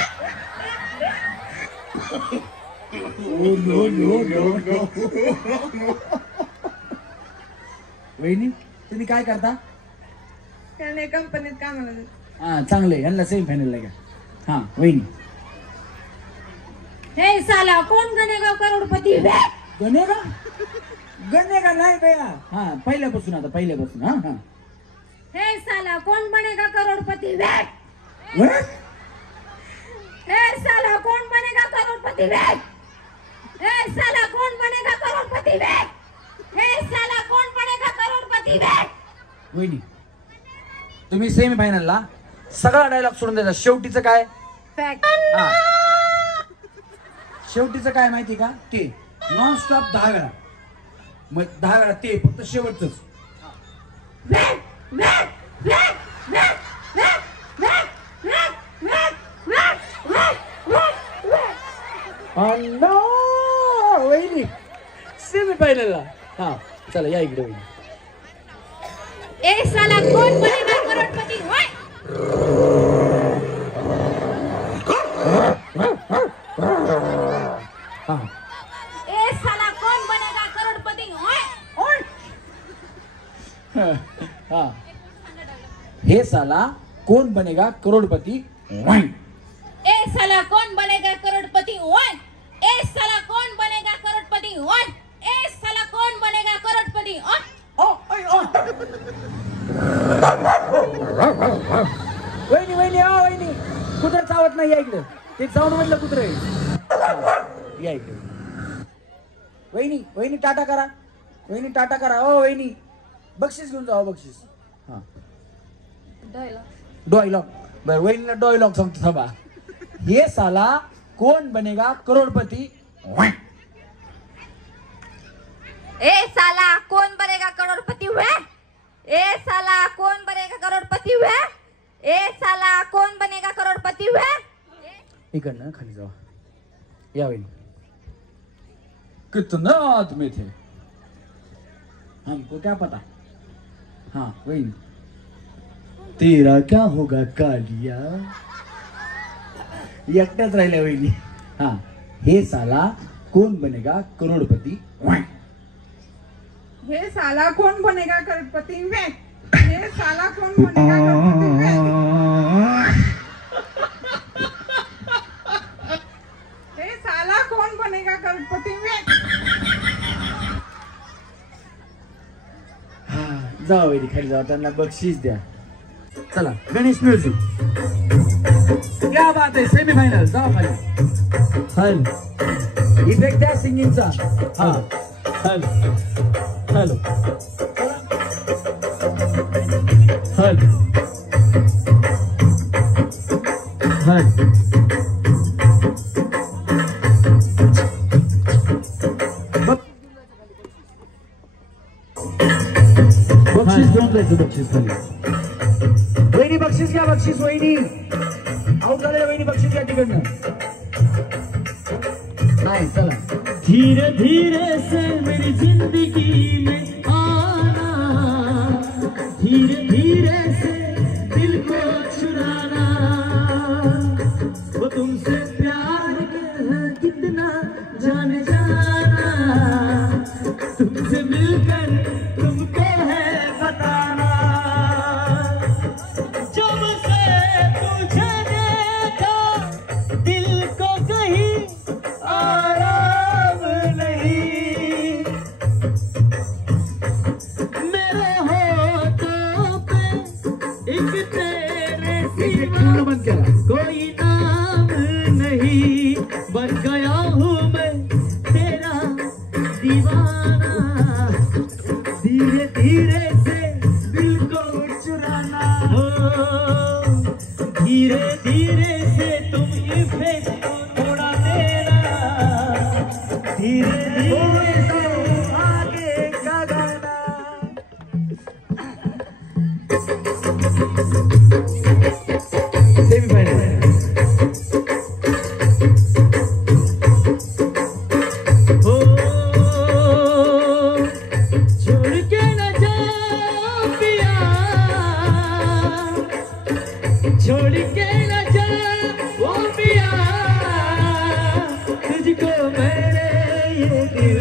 वहिनी तुम्ही काय करता? त्याने कंपनीत कामाला जातो. हा चांगले. यांना सेमी फायनलला घ्या. हा वहिनी. हे साला कौन बनेगा करोड़पति है? गणेगा नाही बया. हा पहिल्यापासून हा हा हे साला कौन बनेगा करोड़पति है? What? हे साला कौन बनेगा करोड़पति है? हे साला कौन बनेगा करोड़पति है? हे साला कौन बनेगा करोड़पति है? वहिनी तुम्ही सेमी फायनलला सगळा डायलॉग सोडून द्यायचा. शेवटीचं काय? हा शेवटीचं काय माहिती का? ते नॉन स्टॉप 10 वेळा. मग 10 वेळा ते फक्त शेवटच. वहिनी सेमी फायनलला. हा चला या इकडे वहिनी. ए साला कौन बनेगा करोड़पति ओए ए साला कौन बनेगा करोड़पति ओए हा हे साला कोण बनेगा करोडपती ए साला कौन बनेगा करोड़पति ओए ए साला कौन बनेगा करोड़पति ओए ए साला कौन बनेगा करोड़पति ओए वहिनी वहिनी हा वहिनी कुत्र चावत नाही या इकडे ते चावून म्हटलं कुत्र आहे या इकडे वहिनी वहिनी टाटा करा वहिनी टाटा करा ओ वहिनी बक्षीस घेऊन जाऊ बक्षीस हा डॉयलॉग बर वहिनीला डॉयलॉग सांगतो थांबा हे साला कोण बनेगा करोडपती ए साला कौन बनेगा करोड़पति हुए ए साला कौन बनेगा करोड़पति हुए ए साला कौन बनेगा करोड़पति हुए इकडनं खाली जावा या वहिनी कितना आदमी थे हमको क्या पता हाँ वहिनी तेरा क्या होगा कालिया एकट्याच राहिल्या वहिनी हा हे साला कोण बनेगा करोडपती हे साला कौन बनेगा करोड़पति वे हे साला कौन बनेगा करोड़पति वे हे साला कौन बनेगा करोड़पति वे हा जा वहिनी खाली जावा त्यांना बक्षीस द्या चला गणेश म्युझिक क्या बात आहे सेमीफायनल जावा खाली हॅलो इफेक्ट द्या सिंगिंगचा हा हॅलो हॅलो हॅलो हॅलो बक्षीस घेऊन जायचं बक्षीस खाली वहिनी बक्षीस घ्या बक्षीस वहिनी आउट झालेल्या वहिनी बक्षीस घ्या तिकडनं नाही चला धीरे धीरे से मेरी जिंदगी में आना धीरे धीरे से दिल को चुराना वो तुमसे प्यार है कितना जान जाना तुमसे मिलकर तुमको है बताना जब से तुझे देखा दिल को कहीं आराम नहीं मेरे होठों पे एक तेरे सिवा कोई नाम नहीं बन गया हूँ मैं तेरा दीवाना धीरे धीरे से दिल को चुराना हो धीरे धीरे से तुम इसे थोड़ा देना धीरे धीरे से आगे का गाना सेमीफायनल हो छोड़ के न जाओ पिया छोड़ के न जाओ पिया तुझको मैंने ये दिल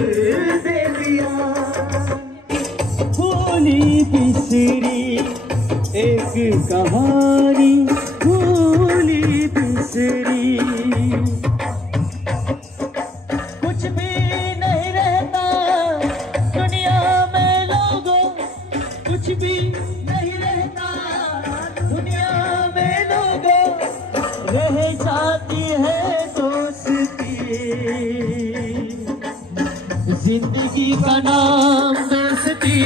दे दिया भूली बिसरी एक कहानी भूली बिसरी कुछ भी नहीं रहता दुनिया में लोगों कुछ भी नहीं रहता दुनिया में लोगों रह जाती है दोस्ती जिंदगी का नाम दोस्ती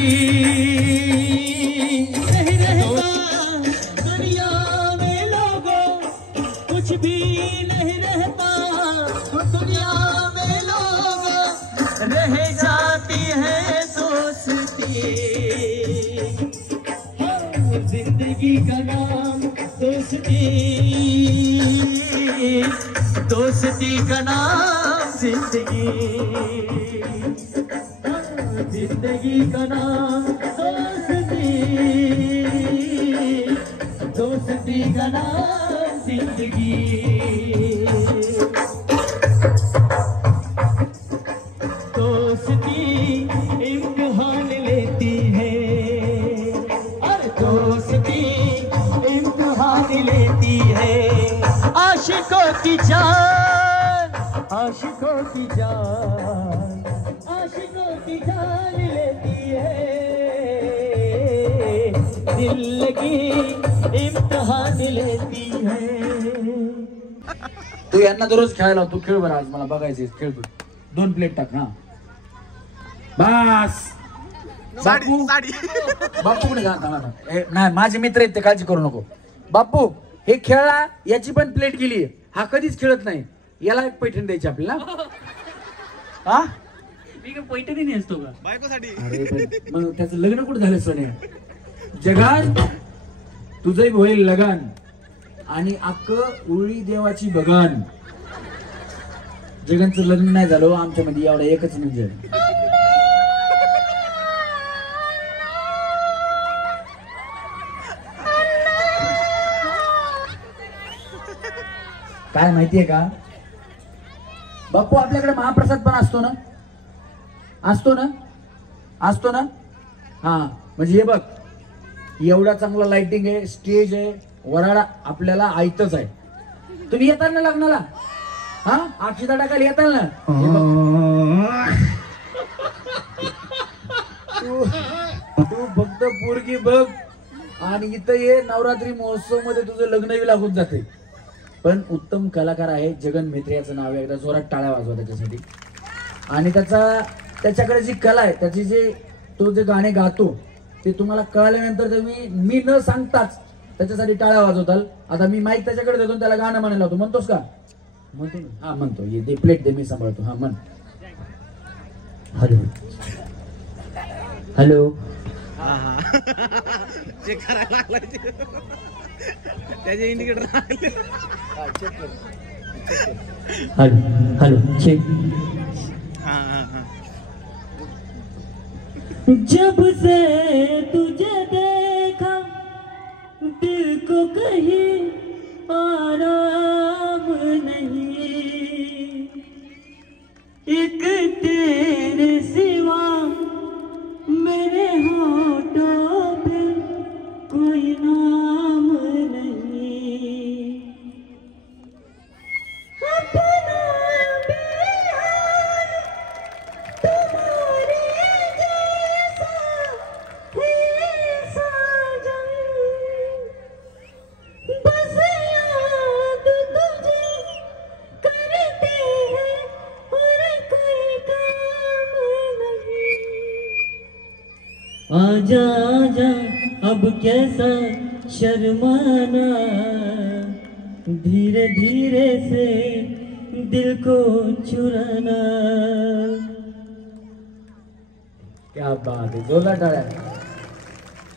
नहीं रहता दुनिया में लोगों कुछ भी नहीं रहता दुनिया में लोग रह जाती है दोस्ती जिंदगी का नाम दोस्ती दोस्ती का नाम जिंदगी जिंदगी का नाम दोस्ती दोस्ती का नाम जिंदगी, दोस्ती इम्तिहान लेती है, अरे दोस्ती इम्तिहान लेती है। आशिकों की जान, आशिकों की जान, आशिकों की जान लेती है, दिल लगी इम्तिहान लेती है। तू यांना दररोज खेळायला तू खेळ बरं, आज मला बघायचे खेळ तू 2 प्लेट टाक. हा बस बापू, बापू कुठे जा? नाही माझे मित्र आहेत ते, काळजी करू नको. बापू हे खेळला, याची पण प्लेट गेली, हा कधीच खेळत नाही, याला एक पैठण द्यायची आपल्याला. हा मी काय पैठणी नाही असतो का बायकोसाठी? अरे पण मग त्याचं लग्न कुठे झालं सोन्या? जगान तुझंही होईल लगान आणि अक्क उळी देवाची बगान. जगांचं लग्न नाही झालं आमच्या मध्ये, एवढा एकच म्हणजे काय माहितीये का बाप्पू, आपल्याकडे महाप्रसाद पण असतो ना, असतो ना, असतो ना. हा म्हणजे हे बघ, एवढा चांगला लाइटिंग आहे, स्टेज आहे, वराडा आपल्याला ऐकतच आहे. तुम्ही येताल ना लग्नाला? हा अक्षता टाकायला येताल ना? हे बघ. तू फक्त पोरगी बघ आणि इथं ये, नवरात्री महोत्सव मध्ये तुझं लग्नही लागून जाते. पण उत्तम कलाकार आहे जगन मेत्रे, याचं नाव आहे. एकदा जोरात टाळ्या वाजवा त्याच्यासाठी. आणि त्याच्याकडे जी कला आहे, त्याची तो जे गाणे गातो ते तुम्हाला कळल्यानंतर मी न सांगताच त्याच्यासाठी टाळ्या वाजवताल. आता मी माईक त्याच्याकडे देतो, त्याला गाणं म्हणायला होतो. म्हणतोस का? म्हणतो ना. हा म्हणतो, ये दे प्लेट दे, मी सांभाळतो. हा म्हण. हॅलो हॅलो, चेक करायला लागलाय त्याचे इंडिकेटर लागले. Hello hello check. जब से तुझे देखा दिल को कहीं आराम नहीं, एक तेरे सिवा मेरे होठों पे कोई नाम नहीं, अपना प्यार तुम्हारे जैसा है साजन, बस याद तुझे करते हैं और कोई काम नहीं। आजा आजा अब कैसा शर्माना, धीरे धीरे से दिल को चुराना। क्या बात आहे, जोरदार टाळ्या.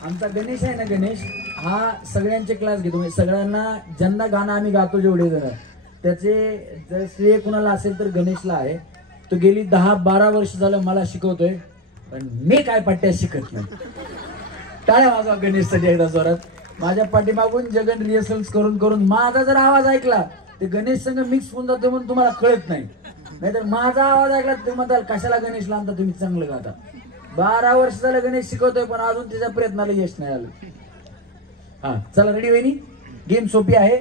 आमचा गणेश आहे ना, गणेश हा सगळ्यांचे क्लास घेतो. म्हणजे सगळ्यांना ज्यांना गाणं आम्ही गातो जेवढे जण, त्याचे जर श्रेय कुणाला असेल तर गणेशला आहे. तो गेली 10-12 वर्ष झालं मला शिकवतोय, पण मी काय पट्ट्या शिकत नाही. टाळ्या वाजवा गणेशसाठी एकदा जोरात. माझ्या पाठीमागून जगन रिहर्सल्स करून करून माझा जर आवाज ऐकला ते गणेश संग मिक्स होऊन जातो म्हणून तुम्हाला कळत नाही. नाहीतर माझा आवाज ऐकला तुम्ही म्हणताल कशाला गणेशला आणता, तुम्ही चांगलं गाता. 12 वर्ष झालं गणेश शिकवतोय, पण अजून त्याच्या प्रयत्नाला यश नाही आलं. हा चला रेडी वहिनी, गेम सोपी आहे.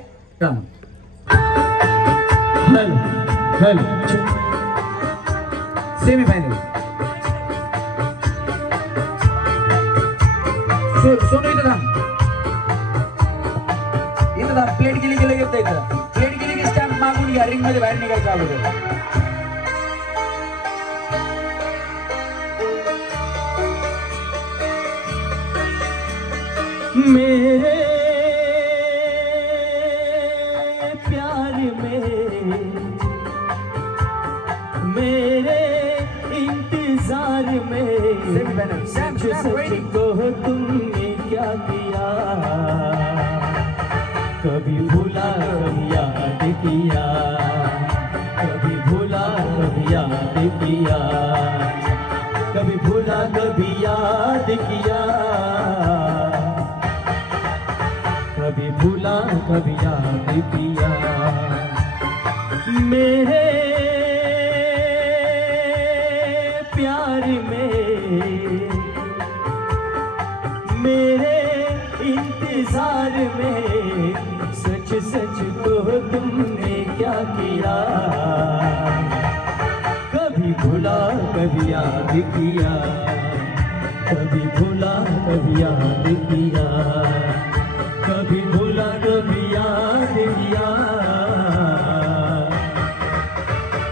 Semi final. सोनू इथं थांब, इथं थांब. प्लेट गेली गेलं येत इथं. प्लेट गेली की स्टॅम्प मागून घ्या, रिंग मध्ये बाहेर निघायचं अगोदर. मेरे प्यार में, मेरे इंतजार में मुझको तुमने क्या किया, कभी भूला कभी याद किया, कभी भूला कभी याद किया, कभी भूला कभी याद किया। कभी भूला कभी याद किया मेरे प्यार में मेरे इंतजार में सच सच तो तुमने क्या किया कभी भूला कभी याद किया कभी भूला कभी याद किया कभी भूला कभी याद किया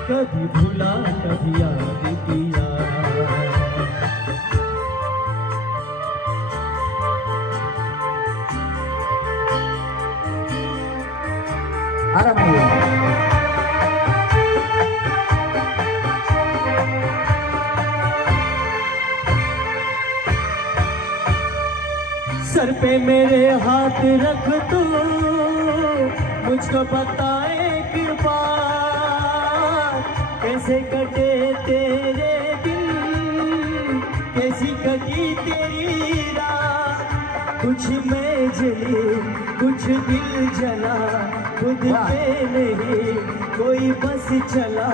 कभी भूला कभी याद किया सर पे मेरे हाथ रख तू मुझको बताए एक बार कैसे कटे तेरे दिन कैसी कटी तेरी रात कुछ मैं जली कुछ दिल जला खुद पे नहीं कोई बस चला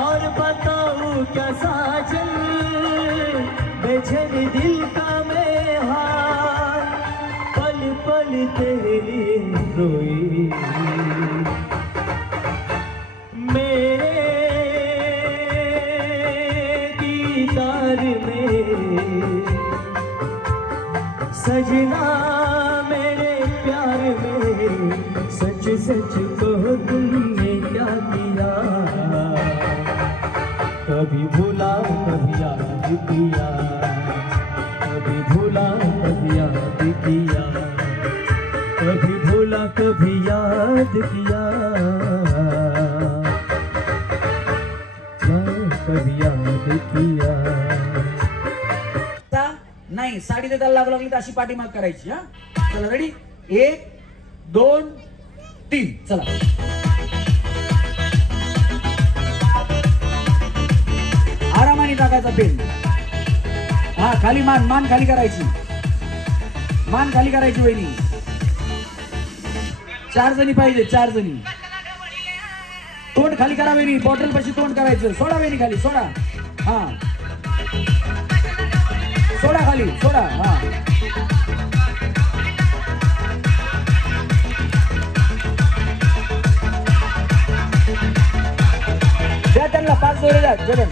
और बताऊं क्या साजन बेचैन दिल का मैं हार पल पल तेरी रोई मेरे दीदार में सजना मेरे प्यार में सच सच कहो तुमने क्या किया कभी भूला कभी याद किया कभी भूला कभी याद किया कभी भूला कभी याद किया कभी याद किया नाही साडी देताना लागू लागली तर अशी पाठीमाग करायची. हा चला रेडी 1 2 3 चला. आरामाने टाकायचा पेन. हा खाली मान खाली करायची. मान खाली करायची वहिनी. 4 जणी पाहिजे 4 जणी. तोंड खाली करा वहिनी. बॉटल पाशी तोंड करायचं. सोडा वहिनी खाली सोडा. हा सोडा खाली सोडा. हा द्या त्यांना 5 जोडे द्या. जगन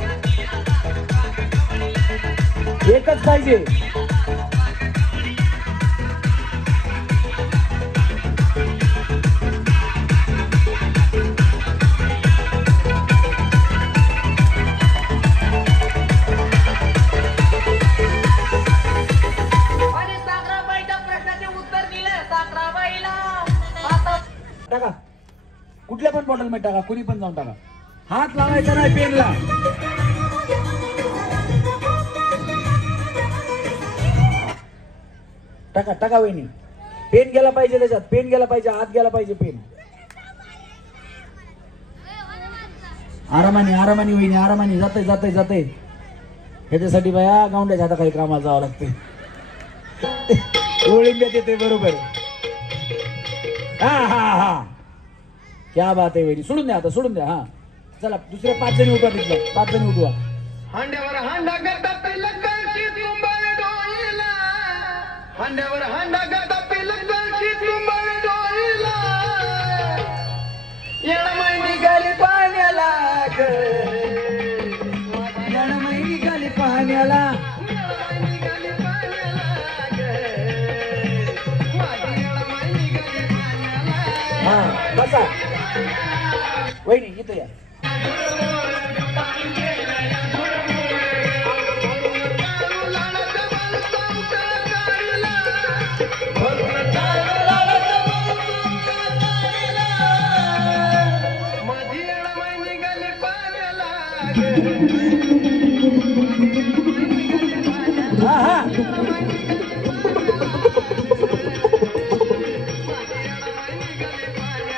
एकच पाहिजे. टाका कुठल्या पण बॉटल मध्ये टाका. कुणी पण जाऊन टाका. हात लावायचा नाही पेनला. टाका टाका वहिनी. पेन गेला पाहिजे त्याच्यात. पेन गेला पाहिजे. हात गेला पाहिजे पेन. आरामाने आरामाने वहिनी आरामाने. जाते जाते जाते. ह्याच्यासाठी बाया गावंड्याच्या हाताखाली कामाला जावं लागते. ओळींब्यात येते बरोबर. हा हा हा क्या बात आहे वहिनी. सोडून द्या आता सोडून द्या. हा चला दुसऱ्या 5 जणी उठवा. तिथल्या 5 जणी उठवा. हांड्यावर हांडा करता पिल्ला कळशी तुंबाळ डोईला. हांड्यावर हांडा करता पिल्ला कळशी तुंबाळ डोईला. येणमय निघाली पाण्याला ग. येणमय निघाली पाण्याला. येणमय निघाली पाण्याला ग. माझी येणमय निघाली पाण्याला. हा बसा वहिनी इथं या. माझी येणमय निघाली पाण्याला ग. हा हा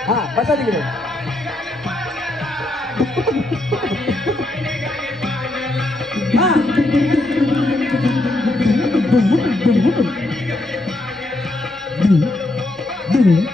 हा बसा तिकडे. हा चांदन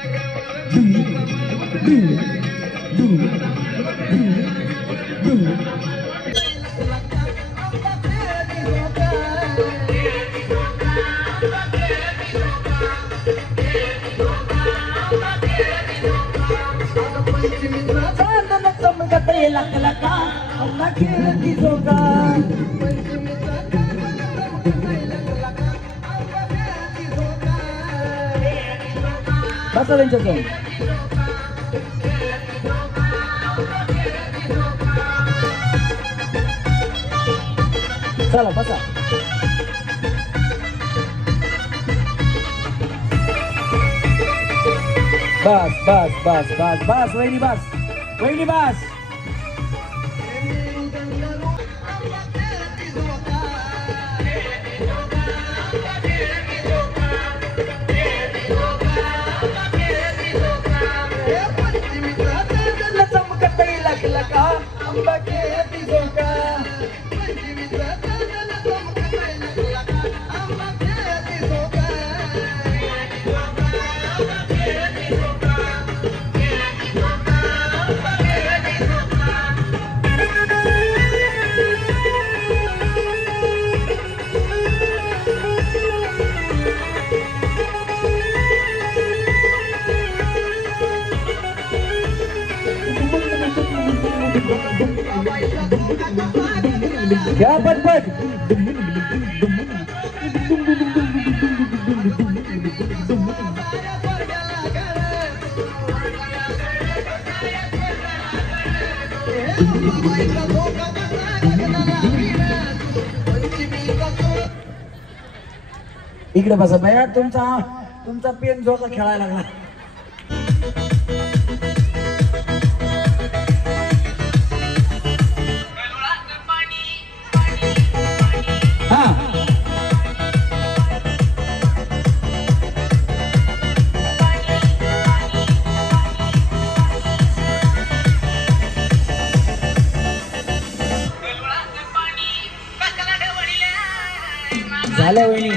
चमकत लागला का आंबा खेळती झोका बसा त्यांच्याजवळ चला बसा बस बस बस बस बस वहिनी बस वहिनी बस चमकत लागला का आंबा खेळती झोका क्या पटपट इकडे बसा भैया तुमचा पेन झोका खेळायला लागला झालं वहिनी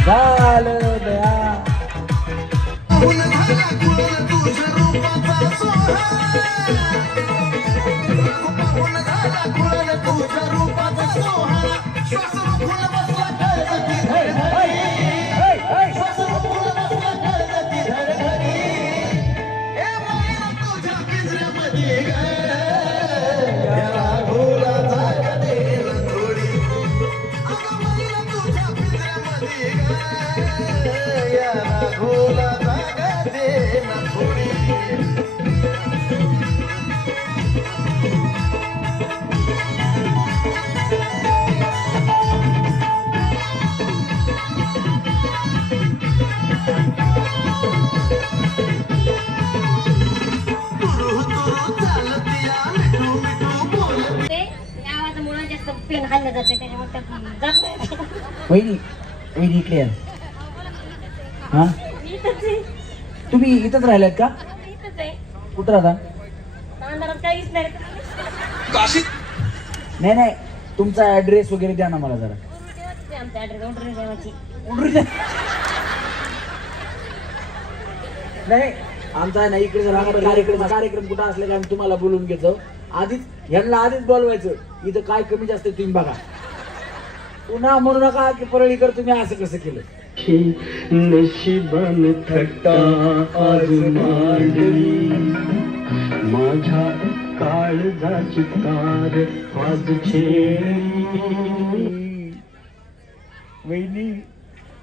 झालं दया पेन खाल्लं जाते त्याच्यामुळे वहिनी वहिनी इकडे या हा तुम्ही इथंच राहिलात का कुठं राहता काहीच नाही नाही नाही तुमचा ऍड्रेस वगैरे द्या ना मला जरा आमचा ऍड्रेस नाही आमचा नाही इकडे कार्यक्रम कुठं असले का आम्ही तुम्हाला बोलून घेतो आधीच यांना आधीच बोलवायचं इथं काय कमी जास्त तुम्ही बघा पुन्हा म्हणू नका की परळीकर तुम्ही असं कसं केलं नशिबान थट्टा आज मांडली माझ्या काळजाची तार आज छेडली वहिनी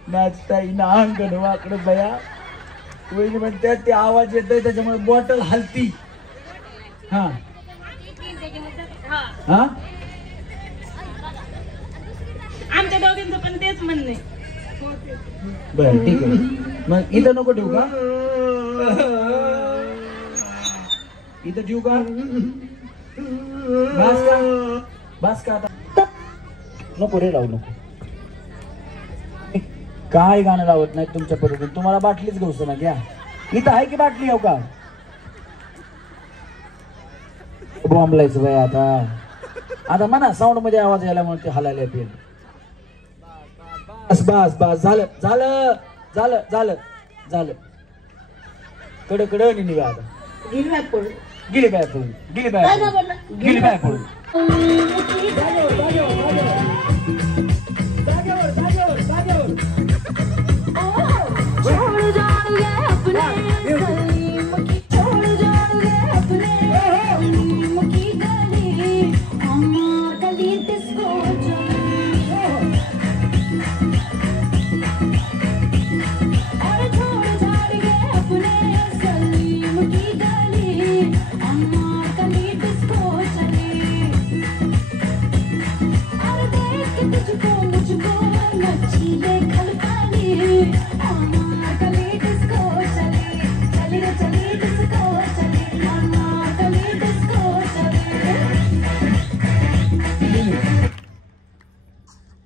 नाचता येईना अंगण वाकडं बया वहिनी म्हणतात ते आवाज येतोय त्याच्यामुळे बॉटल हलती हा हा आमच्या दोघांचं पण तेच म्हणणे बर ठीक आहे मग इथं नको ठेवू का इथं ठेवू का बस का आता नको रे लावू नको काय गाणं लावत नाही तुमच्या पद्धतीने तुम्हाला बाटलीच घेऊस ना घ्या इथं आहे की बाटली येऊ का बॉम्बलायचं बाय आता म्हणा साऊंड मध्ये आवाज यायला म्हणून ते हलायला पेन. बस बस बस झालं झालं झालं झालं झालं. कड निघा आता. गेली बाय पळून गेली बाय पळून गेली बाय पळून.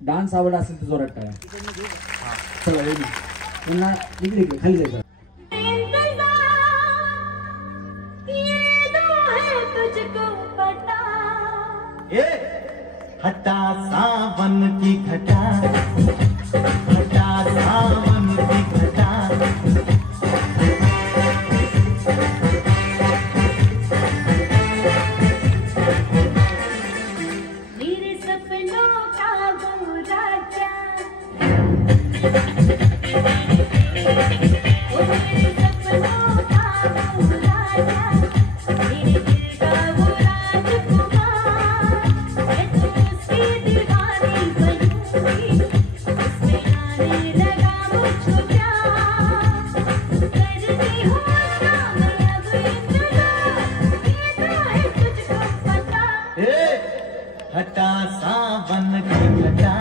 डान्स आवड असेल तर जोरात टाळा. चला पुन्हा इकडे खाली जायचं. हटा सावन की घटा हटा सावन की घटा मेरे सपनों का राजा हटा सावन की घटा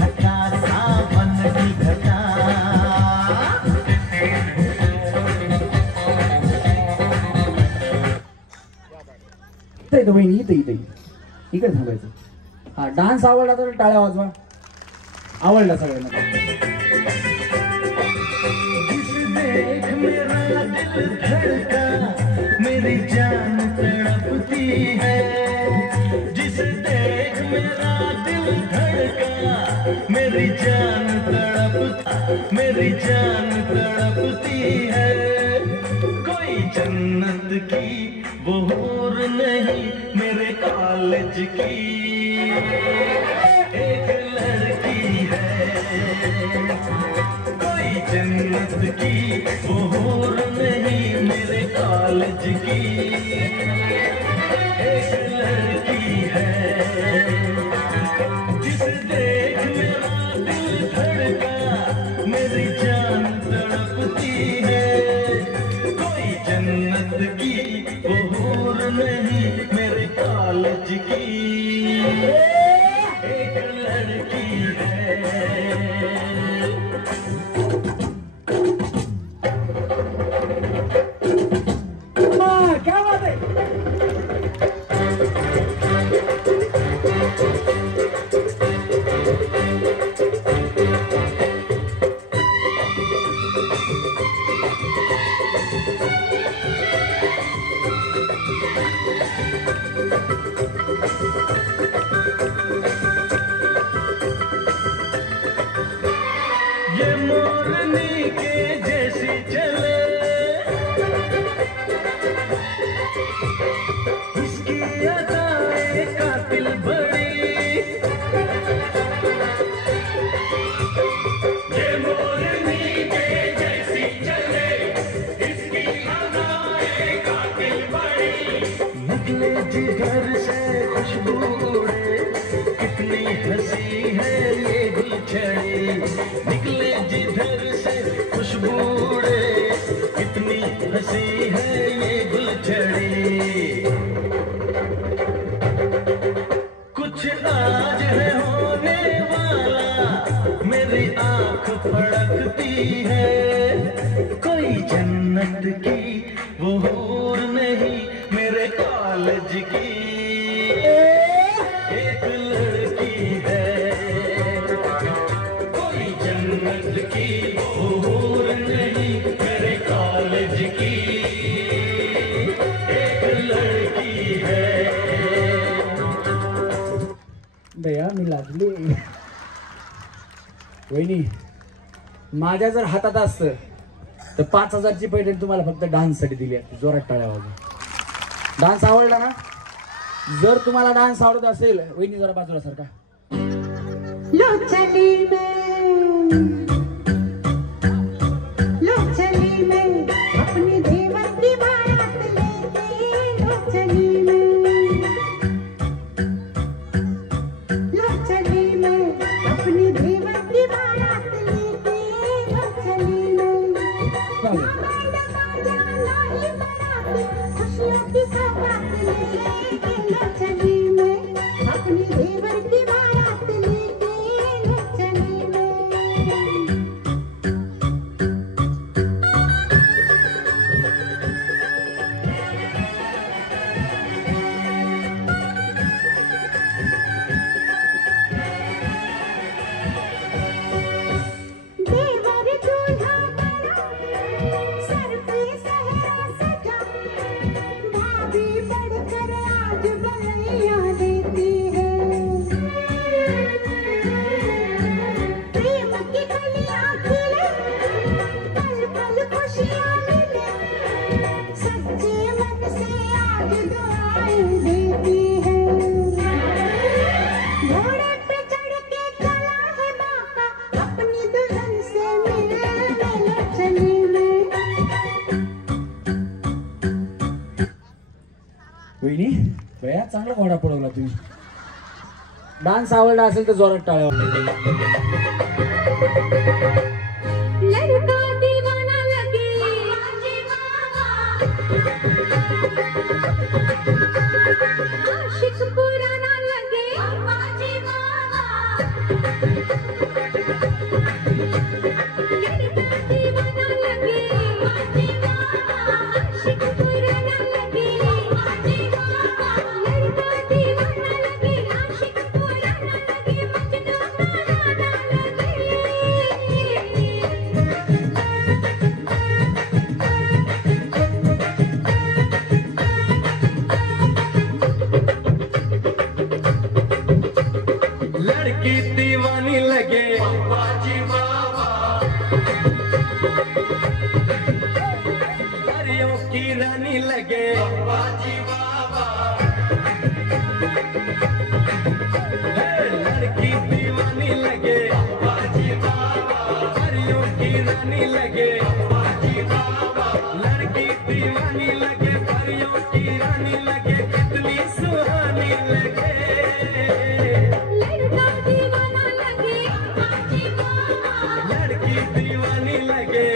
हटा सावन की घटा. इथं वहिनी इथं इकडे थांबायचं. हा डान्स आवडला तर टाळ्या वाजवा. आवडला सगळ्यांना. मेरी जान तड़पती है जिसे देख मेरा दिल धड़का. मेरी जान तड़पती है. कोई जन्नत की वो हूर नहीं मेरे कॉलेज की एक लड़की है. कोई जन्नत की वो हूर नहीं मेरे कॉलेज की एक लड़की है. जिसे देख मेरा दिल धड़का मेरी जान तड़पती है. कोई जन्नत की वो हूर नहीं मेरे कॉलेज की एक लड़की है. क्या बात है. ये मोरनी के जैसी चले इसकी अदाएं कातिल बड़ी. ये मोरनी के जैसी चले इसकी अदाएं कातिल बड़ी. निकले जिगर से खुशबू उड़े कितनी हंसी है ये गुलछड़ी. निकले जिधर से खुशबू उड़े कितनी हंसी है ये गुलछड़ी. कुछ आज है होने वाला मेरी आंख फड़कती है. कोई जन्नत की वो हूर नहीं मेरे कॉलेज की एक लड़की है. कोई जन्नत की वो हूर नहीं मेरे कॉलेज की एक लड़की वहिनी माझ्या जर हातात असतं तर 5,000ची पैठणी तुम्हाला फक्त डान्ससाठी दिली असती. जोरात टाळ्या वाजवा. डान्स आवडला ना? जर तुम्हाला डान्स आवडत असेल वहिनी जरा बाजूला सारखा. लो चली मैं अपनी देवर की बारात लेके लो चली मैं अपनी देवर की बारात लेके लो चली खुशियों की सौगात लेके लो चली मैं अपनी देवर की बारात लेके लो चली मैं. देवर दूल्हा बना सर पे सहरा सजा भाभी बढ़कर आज बलैया देती है. प्रेम की कलियां खिले पल पल खुशियां मिले सच्चे मन से आज दुआएं देती है. घोड़े पे चढ़ के चला है बाका अपनी दुल्हन से मिलने लो चली मैं. वहिनी बया चांगला घोडा पडवला तुम्ही. डान्स आवडला असेल तर जोरात टाळ्या वाजवा. लड़का दीवाना लगे आशिक पुराना लगे लड़का दीवाना लगे आशिक पुराना लगे लड़का दीवाना लगे आशिक पुराना लगे मजनू पुराना लगे. लड़की दीवानी लगे परियों की रानी लगे लड़की दीवानी लगे परियों की रानी लगे लड़की दीवानी लगे परियों की रानी लगे कितनी सुहानी लगे. लड़का दीवाना लगे लड़की दीवानी लगे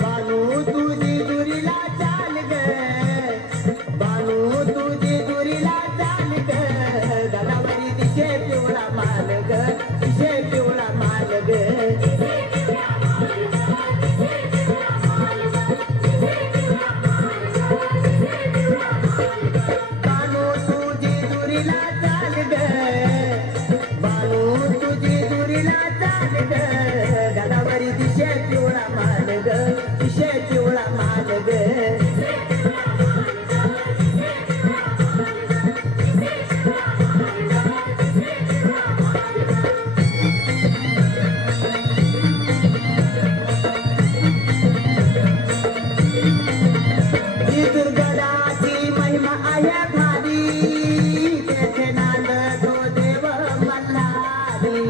बानू तुझी दुरीला चाल ग बानू तुझी दुरीला चाल ग गलावरी दिशे पिवळा माल ग दिशे पिवळा माल ग बानू तुझी दुरीला चाल ग बानू तुझी दुरीला चाल ग गलावरी दिशे पिवळा माल ग दिशे पिवळा माल ग ही दुर्गडाची महिमा आहे भारी तेथे नांद तो देव मल्हारी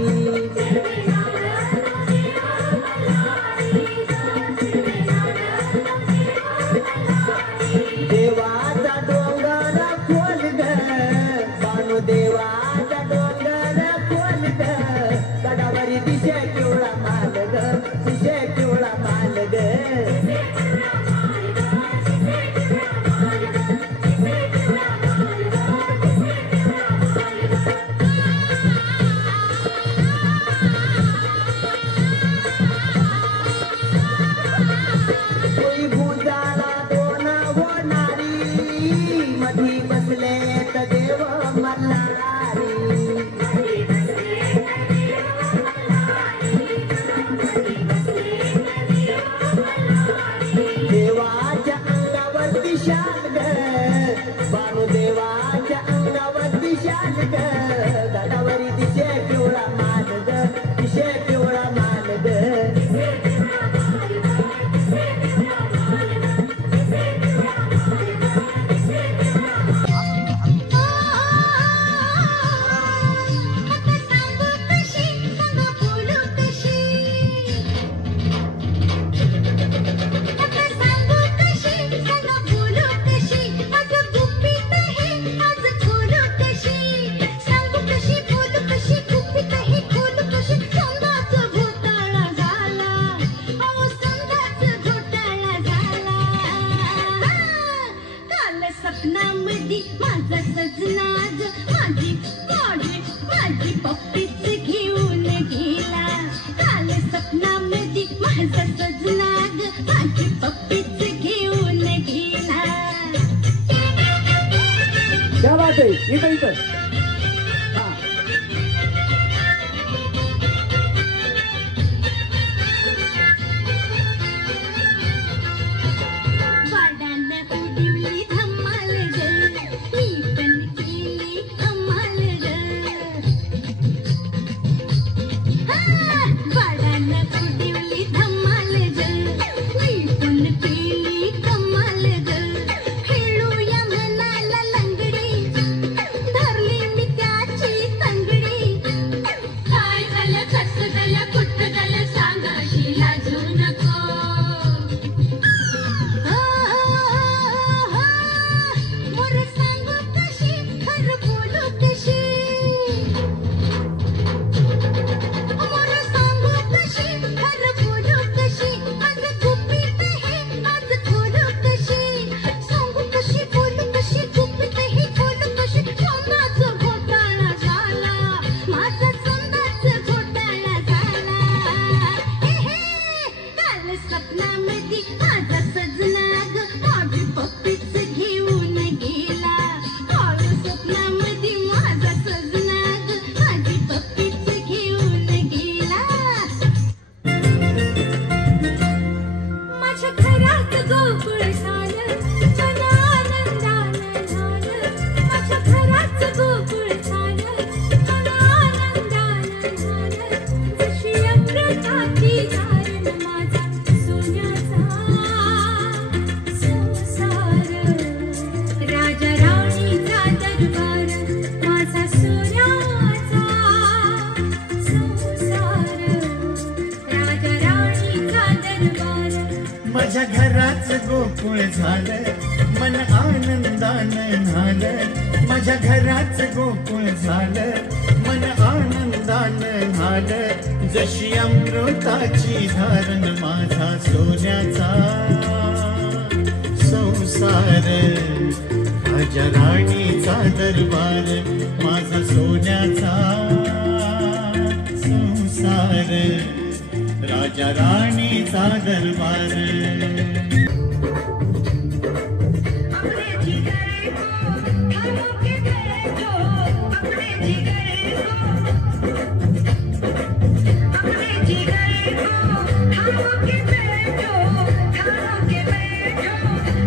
सजनाग माझी माझी माझी पप्पीच घेऊन गेला काल सपनामध्ये माझा सजनाग माझी पप्पीच घेऊन गेला क्या बात आहे इथं इथं हा वाड्यानं उडवली धमाल ग मी पण केली कमाल ग वाड्यानं उडवली धमाल ग मी पण केली कमाल ग खेळूया मनाला लंगडी धरली मी त्याची तंगडी काय झालं कसं झालं कुठं झालं सांगाशी लाजू नको मोर सांगू कशी खरं बोलू कशी मोर सांगू कशी खरं बोलू कशी आज गुपित हे आज खोलू कशी सांगू कशी बोलू कशी गुपित हे खोलू कशी सोन्याचा घोटाळा झाला माझा सोन्याचा घोटाळा झाला काल सपनामध्ये माझा सजनाग माझी पप्पीच घेऊन गेला काल स्वप्नामध्ये माझा सजनाग माझी पप्पीच घेऊन गेला माझ्या घरात गोकुळ झालं मन आनंदानं झालं माझ्या घरात गोकुळ झालं मन आनंदानं झालं जशी अमृताची धारण माझा सोन्याचा संसार राजा राणीचा दरबार माझा सोन्याचा संसार राजा राणीचा दरबार माझ्या घराच गोकुळ झालं मन आनंदानं झालं माझ्या घराच गोकुळ झालं मन आनंदानं झालं जशी अमृताची धारण माझा सोन्याचा संसार माझ्या राणीचा दरबार माझा सोन्याचा संसार राजा राणीचा दरबार अपने जिगर को थामो के बैठो अपने जिगर को थामो के बैठो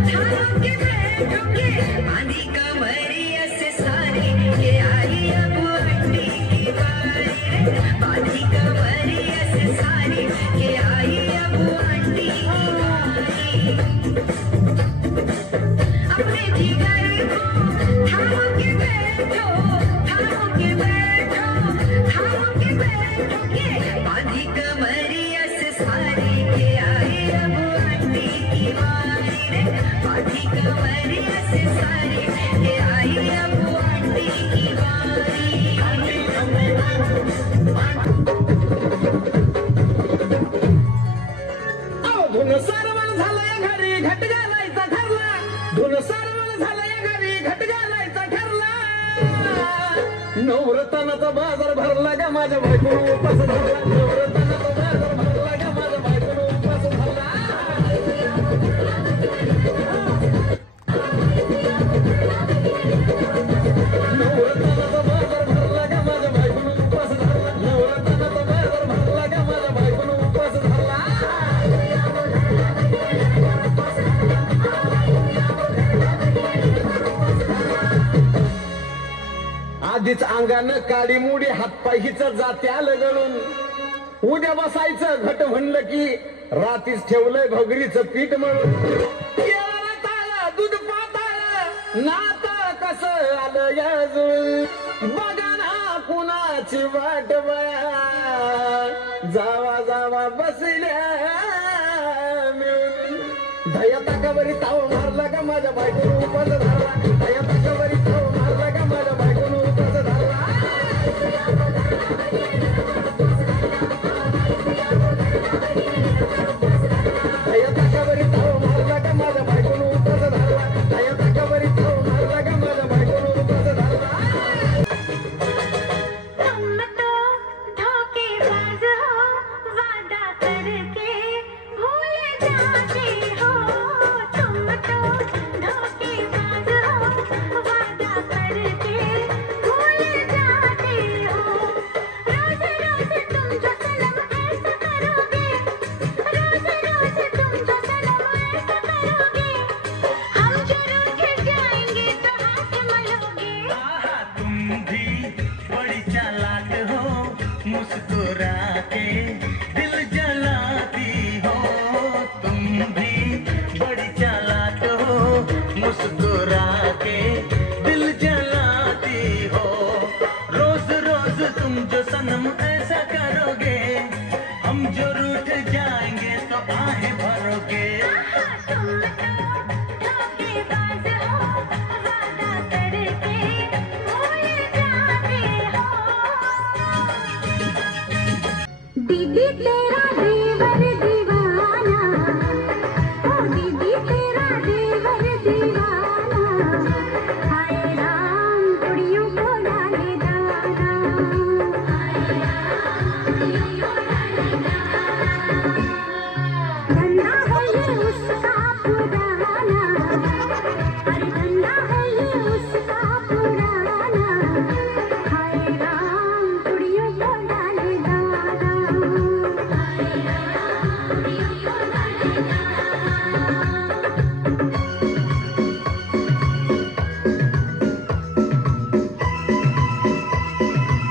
थामो के बैठो के आंधी कमरिया से सारी के आई अब अंडी की बारी रे आंधी कमरिया से सारी के आई अब अंडी की बारी अपने जिगर को थामो के बैठो थामो के बैठो थामो के बैठो के आंधी कमरिया से सारी के आई अब अंडी की बारी रे आंधी कमरिया से सारी के आई अब अंडी की बारी धुन सरवण झालंय घरी घट घालायचा ठरला धुन सरवण झालंय घरी घट घालायचा ठरला नवरत्नाचा बाजार भरला का माझ्या बायकोनं उपास धरला नवरत्नाचा बाजार भरला का माझ्या बायकोनं उपास धरला नवरत्नाचा बाजार भरला का माझ्या बायकोनं उपास धरला नवरत्नाचा बाजार भरला का माझ्या बायकोनं उपास धरला आधीच अंगानं काडी मुडी हातपाय हिच जात्या लगळून उद्या बसायचं घट म्हणलं की रातीच ठेवलंय भगरीचं पीठ म्हणून केळाला ताळा दूध पाताळ नाता कसं आलं अजून बघा ना कुणाची वाट बया जावा जावा बसल्या मिळून धया ताकावरी ताव मारला का माझ्या बायकोनं उपास धरला धया ताकावरी ताव मारला का माझ्या बायकोनं उपास धरला धया ताकावरी ताव मारला का माझ्या बायकोनं उपास धरला धया ताकावरी ताव मारला का माझ्या बायकोनं उपास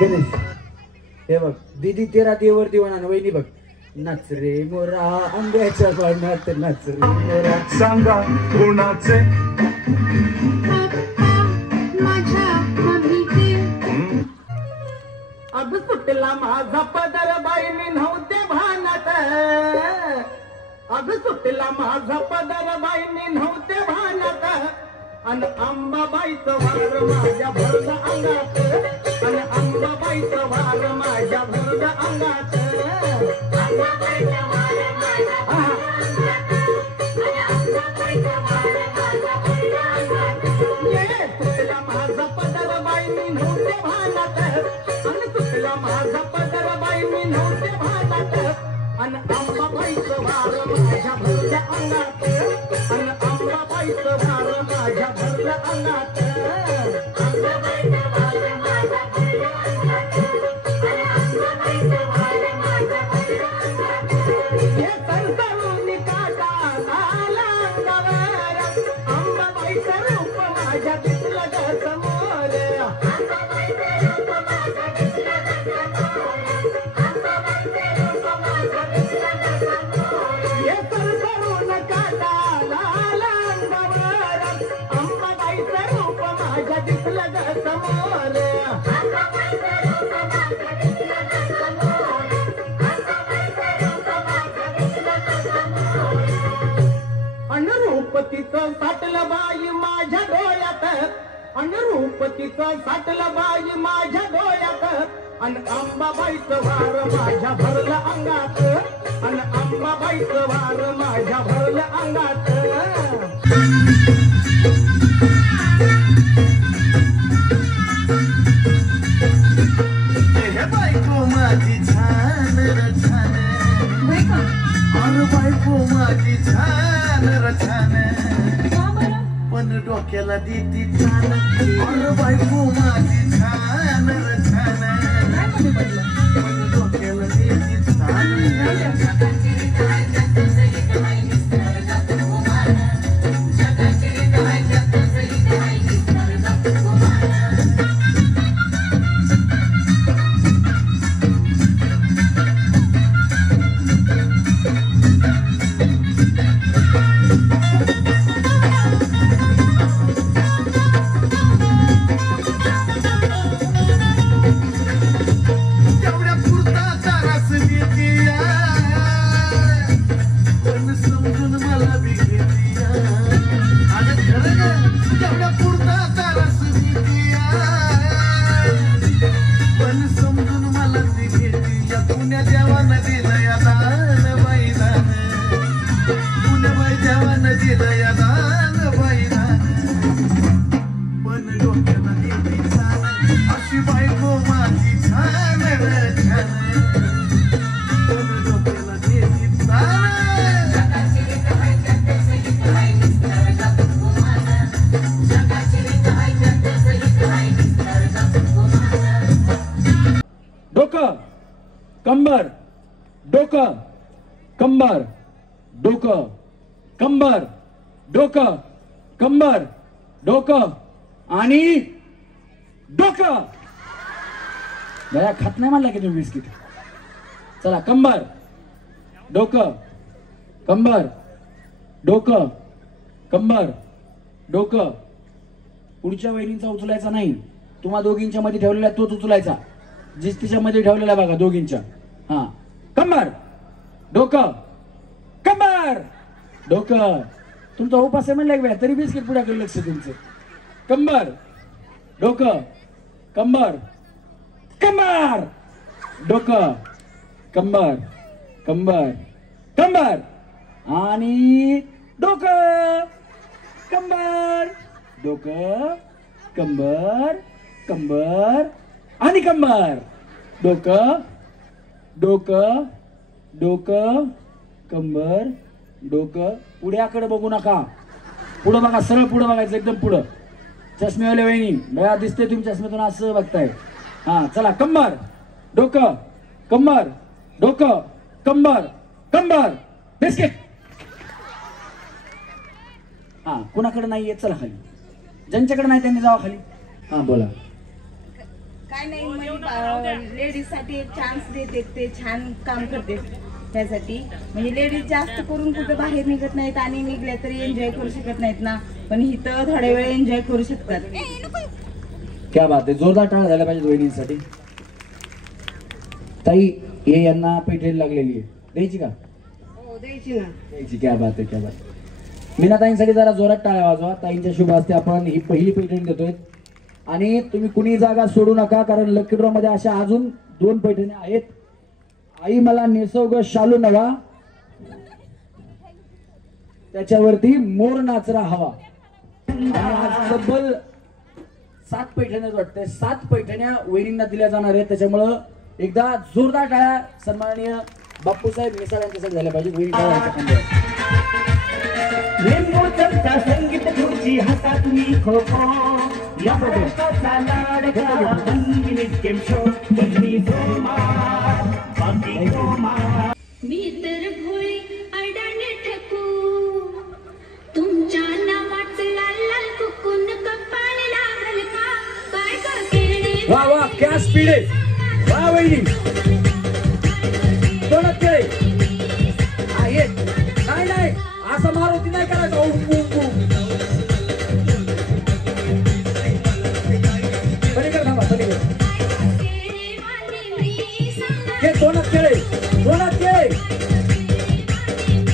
गणेश हे बघ, दीदी तेरा देवर दिवाना वहिनी बघ, नाच रे मोरा आंब्याच्या पानात नाच रे मोरा. सांगा कोणाचे अग सुटला माझा पदर बाई मी नव्हते भानात. अग सुटला माझा पदर बाई मी नव्हते भानात. अन अंबाबाईचं वार माझ्या भरद अंगात. अन अंबाबाईचं वार माझ्या भरद अंगात. सुटला माझा पदर बाई मी नव्हते भानात. अन सुटला माझा पदर बाई मी नव्हते भानात. अन अंबाबाईचं वार माझ्या भरद अंगात. अन अंबाबाईचं वार माझ्या भरद अंगात. हे सरसरून काटा आला अंगावर. अंबाबाईचं रूप माझ्या दिसलं ग समोर. हे सरसरून काटा आला अंगावर. अंबाबाईचं रूप माझ्या दिसलं ग समोर. अनुरूपतीचं साठलं बाई माझ्या डोळ्यात. अनुरूपतीचं साठलं बाई माझ्या डोळ्यात. अन अंबाबाईचं वार माझ्या भरलं अंगात. अन अंबाबाईचं वार माझ्या भरलं अंगात. हे बायको माझी छान र छान. अरे बायको माझी छान र छान. पण डोक्याला देती छान. अरे बायको माझी छान र छान. पण डोक्याला देती छान. डोकं कंबर डोकं कंबर डोकं कंबर डोकं आणि डोकं. बया खात नाही म्हणला की तुम्ही बिस्किट. चला कंबर डोकं कंबर डोकं कंबर डोकं. पुढच्या वहिनींचा उचलायचा नाही, तुम्हा दोघींच्या मध्ये ठेवलेला तोच उचलायचा, जिस तिच्या मध्ये ठेवलेला बघा दोघींच्या. हा कंबर डोकं कंबर डोकं. तुमचा उपास आहे म्हणला वेळा तरी बिस्किट पुढ्याकडे लक्ष तुमचं. कंबर डोकं कंबर कंबर डोकं कंबर कंबर कंबर आणि डोकं कंबर डोकं कंबर कंबर आणि कंबर डोकं डोकं डोकं कंबर डोकं. पुढ्याकडे बघू नका, पुढं बघा, सरळ पुढं बघायचं, एकदम पुढं. चष्मेवाले वहिनी बया दिसते तुम्ही चष्म्यातून असं बघताय. हा चला कंबर डोकं कंबर डोकं कंबर कंबर बिस्किट. हा कुणाकडे नाही येत चला खाली, ज्यांच्याकडे नाही त्यांनी जावा खाली. हा बोला. काय नाही, लेडीज साठी एक चान्स देते, ते छान काम करते त्यासाठी. म्हणजे लेडीज जास्त करून कुठं बाहेर निघत नाहीत आणि निघल्या तरी एन्जॉय करू शकत नाहीत ना, पण इथं थोड्या वेळ एन्जॉय करू शकतात. क्या बात आहे, जोरदार टाळ्या झाल्या पाहिजे वहिनींसाठी. ताई हे यांना पैठणी लागलेली आहे, द्यायची का? हो द्यायची ना. द्यायची. क्या बात आहे, क्या बात आहे. मीना ताईंसाठी जरा जोरात टाळ्या वाजवा. ताईंच्या शुभ हस्ते आपण ही पहिली पैठणी देतोय. आणि तुम्ही कुणी जागा सोडू नका, कारण लकी ड्रॉ मध्ये अशा अजून 2 पैठणी आहेत. आई मला नेसव ग शालू नवा, त्याच्यावरती मोर नाचरा हवा. आणि आज तब्बल 7 पैठण्या वाटते, 7 पैठण्या वहिनींना दिल्या जाणार आहेत. त्याच्यामुळं एकदा जोरदार टाळ्या सन्माननीय बाप्पूसाहेब मिसाळ यांच्यासाठी झाल्या पाहिजे. वहिनी टाळ्या खांद्यावर. संगीत खुर्ची हातात मी खो खो या प्रदेशाचा लाडका संगीत गेम शो तुझी जोमार बाकी जोमार. मी तर भोळी अडाणी ठकू तुमच्या नावाचं लाल लाल कुकून कपाळ लागल का काय करते. वा वा क्या स्पीड आहे, वा वहिनी. दोनच केळे आहेत. नाही नाही असं मारुती नाही करायचं. पलीकडे थांबा, पलीकडे. हे दोनच केळे, दोनच केळे.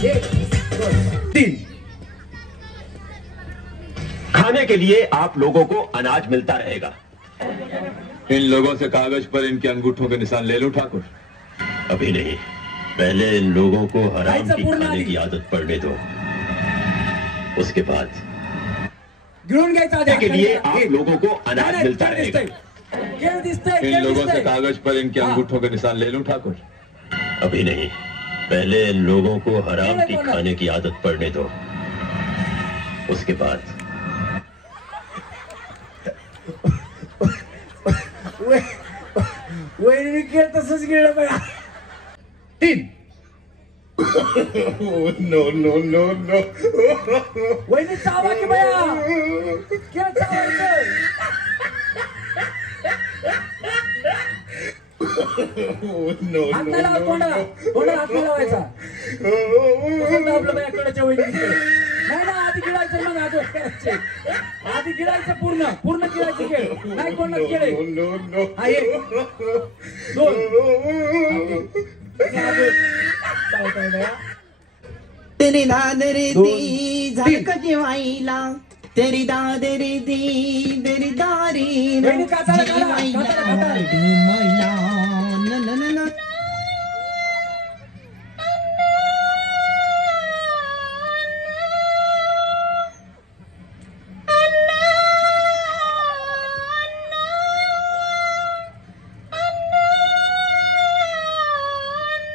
1 2 3. खाने के लिए आप लोगों को अनाज मिलता रहेगा. इन लोगों से कागज पर इनके अंगूठों के निशान ले लो ठाकुर. अभी नहीं, पहले इन लोगों को हराम की खाने की आदत पड़ने दो, उसके बाद गिळून घ्यायचा के लिए आप लोगों को अनाज मिलता रहेगा. इन लोगों से कागज पर इनके अंगूठों के निशान ले लो ठाकुर. अभी नहीं, पहले इन लोगों को हराम की खाने की आदत पड़ने दो, उसके बाद वहिनी खेळ तसंच गेलं बघा. 3 नो नो नो नो. वहिनी चावा की बया, खेळ चावायचं. हात नाही लावा तोंडाला, तोंडाला हात नाही लावायचा. तसंच दाबलं बया कडच्या वहिनीकडे. नाही ना आधी गिळायचं मग आधी करायचे. आधी गिळायचं पूर्ण पूर्ण गिळायचं खेळ नाही कोणाला केळे. हा 1 2 तेरी दादरी दी झाक जेवायला तेरी दादरी दी तेरी दारी मैला न न न न.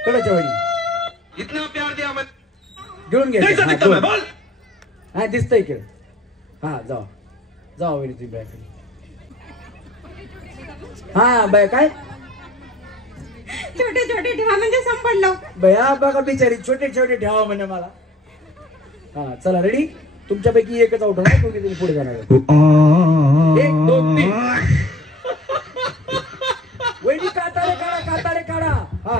कडच्या वहिनी इतना प्यार दिया मैं गिळून नहीं घ्यायचं. सकता मैं बोल. हा दिसतंय खेळ. हा जाऊ जाऊ वहिनी तुम्ही बाय. हा बाय काय छोटे छोटे ठेवा म्हणजे संपडलो. बया बघा बिचारी छोटे छोटे ठेवा म्हणे मला. हा चला रेडी. तुमच्यापैकी एकच आउट होणार. तुम्ही तिथे पुढे जाणार. 1 2 3. वैदी काताडे काढा काताडे काढा. हा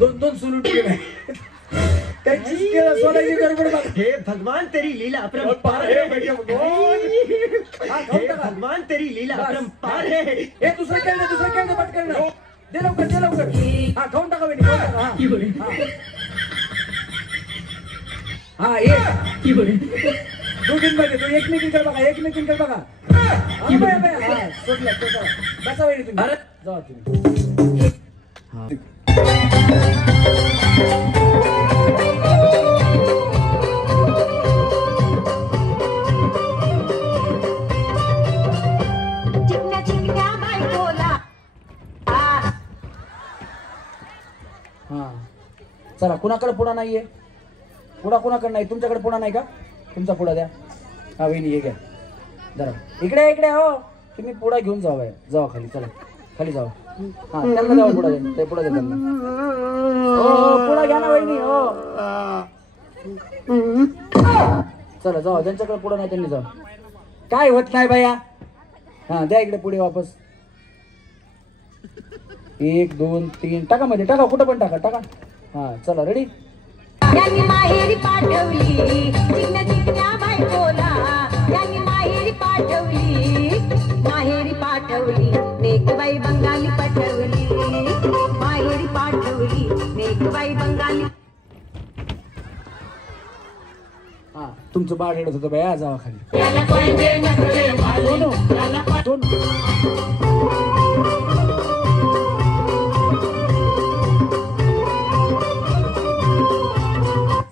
दोन दोन सुलूट केले. त्यांची सोडायची गडबड बघ. हे भगवान तेरी लीला अपरंपार हे है. हे भगवान तेरी लीला अपरंपार है. हे दुसरं खेळणं पटकन दे लवकर. हा खाऊन टाका वहिनी खाऊन टाका. हा एक दोघींमध्ये तो एकमेकींकडे बघा. हा सोडलं बसा वहिनी तुम्ही. जावा तुम्ही. चिकन्या चिकन्या बायकोला. हा चला. कुणाकडे पुढा नाहीये? कुणाकडे नाही? तुमच्याकडे पुढा नाही का? तुमचा पुढा द्या. हा वहिनी हे घ्या जरा. इकडे हो. तुम्ही पुढा घेऊन जावा खाली. चला खाली जावा. हा त्यांना जावा पुढा द्या. ते पुढा द्या त्यांना. हो पुढा घ्या ना वहिनी. हो चला जावा. ज्यांच्याकडे पुढा नाही त्यांनी जावा. काय होत नाही बाया. हा द्या इकडे पुढे वापस. 1 2 3 टाका मध्ये टाका. कुठं पण टाका. हा चला रेडी. यांनी माहेरी पाठवली चिकन्या चिकन्या बायकोला. यांनी माहेरी पाठवली नेकबाई बंगाली पाठवली. माहेरी पाठवली नेकबाई बंगाली. हा तुमचं बाळ रडत होतं बाया. जावा खाली. दोन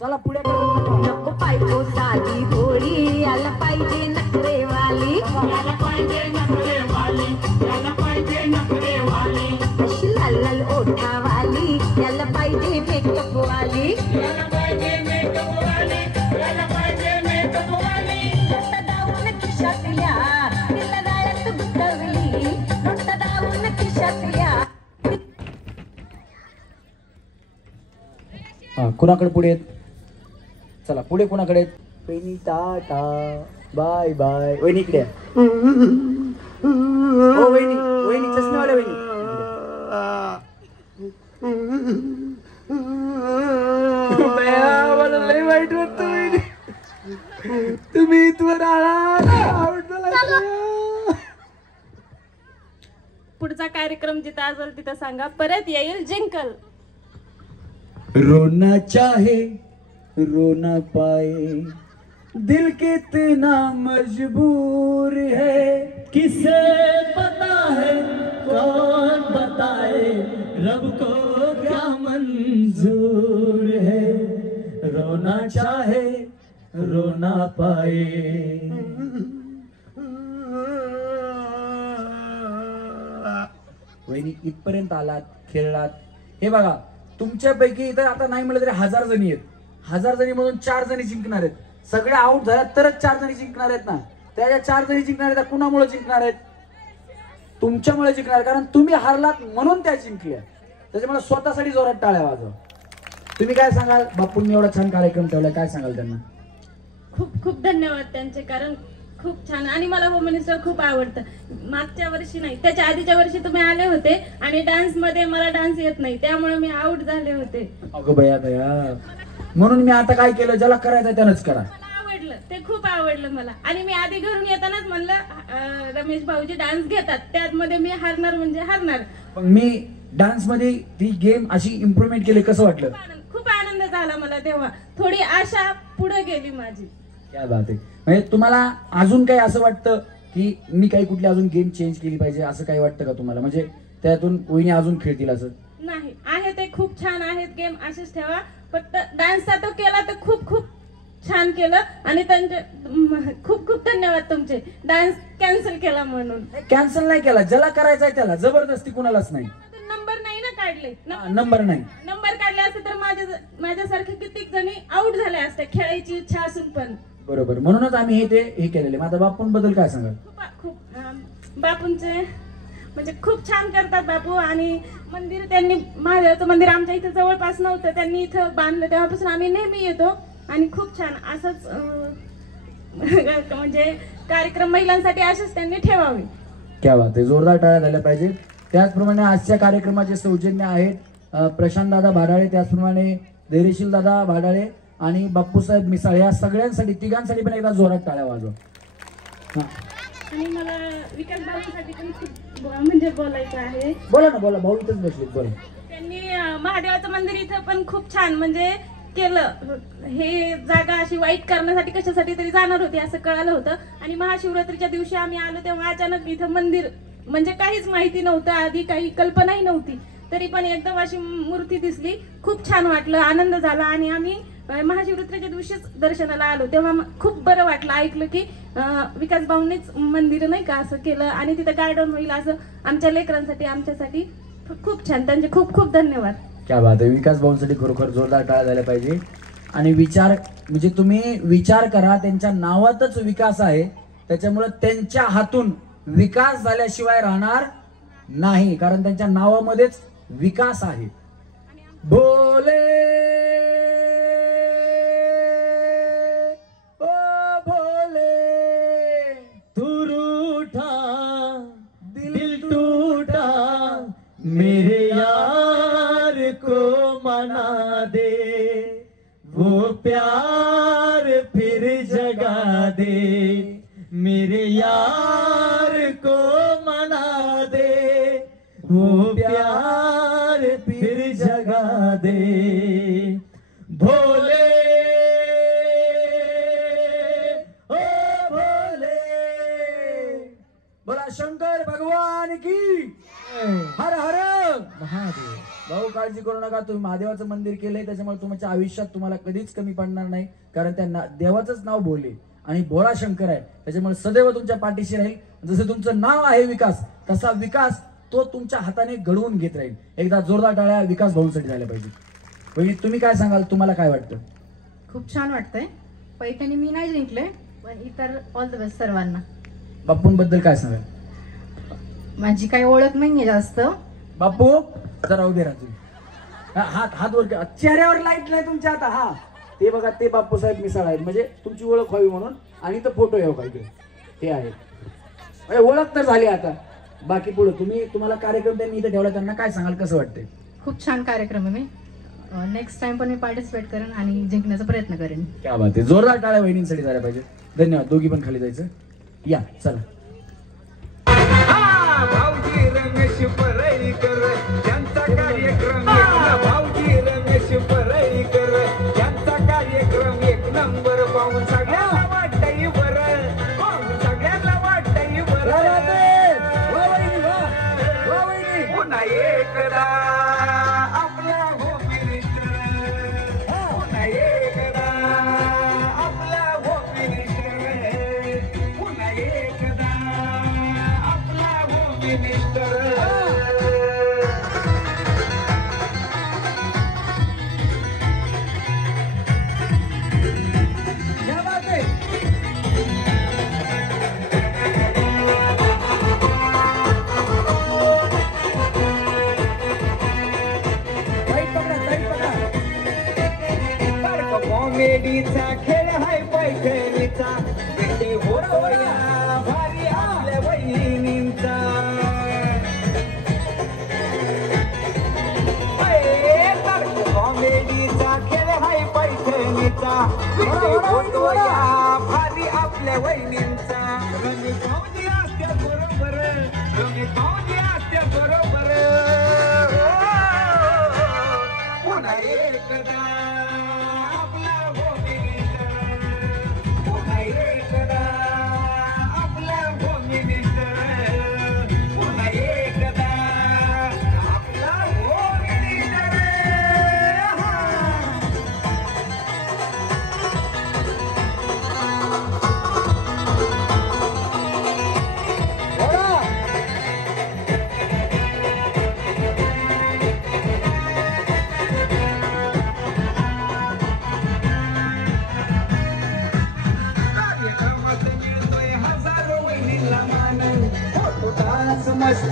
चला पुढे. नको पायको साधी भोळी. याला पाहिजे नखरेवाली. अशी लाल लाल ओठावाली. याला पाहिजे मेकअपवाली. नोटा दावून खिशातल्या तिला डाळ्यात गुंतवली. नोटा दावून खिशातल्या. हा कुणाकडे पुढे आहेत? चला पुढे कुणाकडे आहेत? वहिनी टाटा बाय बाय. वहिनी इकडे. हो वहिनी चष्मेवाल्या वहिनी. मला लय वाईट वाटत वहिनी. तुम्ही इथवर पुढचा कार्यक्रम जिथं असेल तिथं सांगा. परत येईल जिंकल. रोना चाहे रोना पाए दिल कितना मजबूर है. किसे पता है कौन बताए रब को क्या मंजूर है. रोना चाहे रोना पाए. वहिनी इथपर्यंत आलात खेळलात. हे बघा तुमच्यापैकी इथं आता नाही म्हटलं तरी 1000 जणी आहेत. 1000 जणीमधून 4 जणी जिंकणार आहेत. सगळ्या आउट झाल्या तरच 4 जणी जिंकणार आहेत ना. त्या 4 जणी जिंकणार आहेत कुणामुळे जिंकणार आहेत? तुमच्यामुळे जिंकणार. कारण तुम्ही हारलात म्हणून त्या जिंकल्या. त्याच्यामुळे स्वतःसाठी जोरात टाळ्या वाजवा. तुम्ही काय सांगाल? बापूंनी एवढा छान कार्यक्रम ठेवलाय. काय सांगाल त्यांना? खूप खूप धन्यवाद त्यांचे. कारण खूप छान. आणि मला होम मिनिस्टर खूप आवडतं. मागच्या वर्षी नाही त्याच्या आधीच्या वर्षी तुम्ही आले होते आणि डान्स मध्ये मला डान्स येत नाही त्यामुळे मी आउट झाले होते. अगं बया म्हणून मी आता काय केलं? ज्याला करायचं त्यानंच करा. आवडलं ते खूप आवडलं मला. आणि मी आधी घरून येतानाच म्हणलं रमेश भाऊजी डान्स घेतात त्यात मध्ये मी हारणार म्हणजे हारणार. पण मी डान्स मध्ये ती गेम अशी इम्प्रुव्हमेंट केली. कसं वाटलं? खूप आनंद झाला मला तेव्हा. थोडी आशा पुढे गेली माझी. काय बात आहे. म्हणजे तुम्हाला अजून काही असं वाटतं की मी काही कुठली अजून गेम चेंज केली पाहिजे असं काही वाटतं का तुम्हाला? म्हणजे त्यातून वहिनी अजून खेळतील असं? नाही आहे ते खूप छान आहेत गेम. असेच ठेवा. फक्त डान्सचा तो केला तर खूप खूप छान केलं. आणि त्यांचे खूप खूप धन्यवाद तुमचे. डान्स कॅन्सल केला म्हणून. कॅन्सल नाही केला. ज्याला करायचंय त्याला. जबरदस्ती कुणालाच नाही. नंबर नाही ना काढले. नंबर नाही. नंबर काढले असते तर माझ्यासारखे कित्येक जणी आउट झाले असते खेळायची इच्छा असून पण. बरोबर. म्हणूनच आम्ही हे केलेले. माझ्या बापूंबद्दल काय सांगाल? खूप बापूंचे म्हणजे खूप छान करतात बापू. आणि मंदिर त्यांनी महादेवाचं मंदिर आमच्या इथं जवळपास नव्हतं, त्यांनी इथं बांधलं, तेव्हापासून आम्ही नेहमी येतो. आणि खूप छान असंच म्हणजे कार्यक्रम महिलांसाठी असेच त्यांनी ठेवावे. क्या बात आहे, जोरदार टाळ्या झाल्या पाहिजे. त्याचप्रमाणे आजच्या कार्यक्रमाचे सौजन्य आहेत प्रशांत दादा भाडाळे, त्याचप्रमाणे धैर्यशील दादा भाडाळे आणि बाप्पूसाहेब मिसाळ. या सगळ्यांसाठी तिघांसाठी पण एकदा जोरात टाळ्या वाजवा. आणि मला विकास भाऊंसाठी पण खूप म्हणजे बोलायचं आहे. बोला ना, बोला, भाऊ इथंच बसले, बोला. त्यांनी महादेवाचं मंदिर इथं पण खूप छान म्हणजे केलं. हे जागा अशी वाईट करण्यासाठी कशासाठी तरी जाणार होती असं कळालं होतं. आणि महाशिवरात्रीच्या दिवशी आम्ही आलो तेव्हा अचानक इथं मंदिर म्हणजे काहीच माहिती नव्हतं, आधी काही कल्पनाही नव्हती, तरी पण एकदम अशी मूर्ती दिसली, खूप छान वाटलं, आनंद झाला. आणि आम्ही महाशिवरात्रीच्या दिवशीच दर्शनाला आलो तेव्हा खूप बरं वाटलं, ऐकलं की विकास भाऊंनीच मंदिर नाही का असं केलं आणि तिथं गार्डन होईल असं आमच्या लेकरांसाठी आमच्यासाठी खूप छान. त्यांचे खूप खूप धन्यवाद. क्या बात आहे, विकास भाऊंसाठी खरोखर जोरदार टाळ्या झाल्या पाहिजे. आणि विचार म्हणजे तुम्ही विचार करा, त्यांच्या नावातच विकास आहे, त्याच्यामुळे त्यांच्या हातून विकास झाल्याशिवाय राहणार नाही, कारण त्यांच्या नावामध्येच विकास आहे. भोले ओ भोले तू रूठा दिल टूटा मेरे यार को मना दे, वो प्यार फिर जगा दे, मेरे यार को मना दे, वो प्यार फिर जगा दे. भोले ओ भोले, बोला शंकर भगवान की हर हर महादेव. भाऊ काळजी करू नका, तुम्ही महादेवाचं मंदिर केलंय त्याच्यामुळे तुमच्या आयुष्यात तुम्हाला कधीच कमी पडणार नाही, कारण त्या देवाचंच नाव भोले आणि भोळा शंकर आहे, त्याच्यामुळे सदैव तुमच्या पाठीशी राहील. जसं तुमचं नाव आहे विकास, तसा विकास तो तुमच्या हाताने घडवून घेत राहील. एकदा जोरदार टाळ्या विकास भाऊंसाठी झाल्या पाहिजे. म्हणजे तुम्ही काय सांगाल, तुम्हाला काय वाटतं? खूप छान वाटतंय. पैठणी मी नाही जिंकले, पण इतर ऑल द बेस्ट सर्वांना. बाप्पूंबद्दल काय सांगाल? माझी काही ओळख नाहीये जास्त. बाप्पू जरा उभे राहा तुम्ही, हात वर, चेहऱ्यावर लाईट नाही तुमच्या आता. हा ते बघा, ते बाप्पू साहेब मिसाळ आहेत, म्हणजे तुमची ओळख व्हावी म्हणून. आणि इथं फोटो येऊ काय ते आहे, ओळख तर झाली आता. बाकी पुढे तुम्हाला कार्यक्रम त्यांनी इथे ठेवला, त्यांना काय सांगाल, कसं वाटतंय? खूप छान कार्यक्रम आहे. मी नेक्स्ट टाइम पण मी पार्टिसिपेट करेन आणि जिंकण्याचा प्रयत्न करेन. क्या बात आहे, जोरदार टाळ्या वहिनींसाठी झाल्या पाहिजे. धन्यवाद. दोघी पण खाली जायचं, या चला. भाऊजी रमेश परळीकर यांचा कार्यक्रम भाऊजी रमेश परळीकर यांचा कार्यक्रम एक नंबर. पाहून सगळ्यांना वाटतंय बरं, पाहून सगळ्यांना वाटतंय बरं. पुन्हा एकदा आपला होम मिनिस्टर, पुन्हा एकदा आपला होम मिनिस्टर, पुन्हा एकदा आपला होम मिनिस्टर. कॉमेडीचा खेळ हाय पैठणीचा, किती होतो या भारी आपल्या बहिणींचा. कॉमेडीचा खेळ हाय पैठणीचा, किती होतो या भारी आपल्या बहिणींचा. रमेश भाऊजी असत्या बरोबर, रमेश भाऊजी असत्या बरोबर. पुन्हा एकदा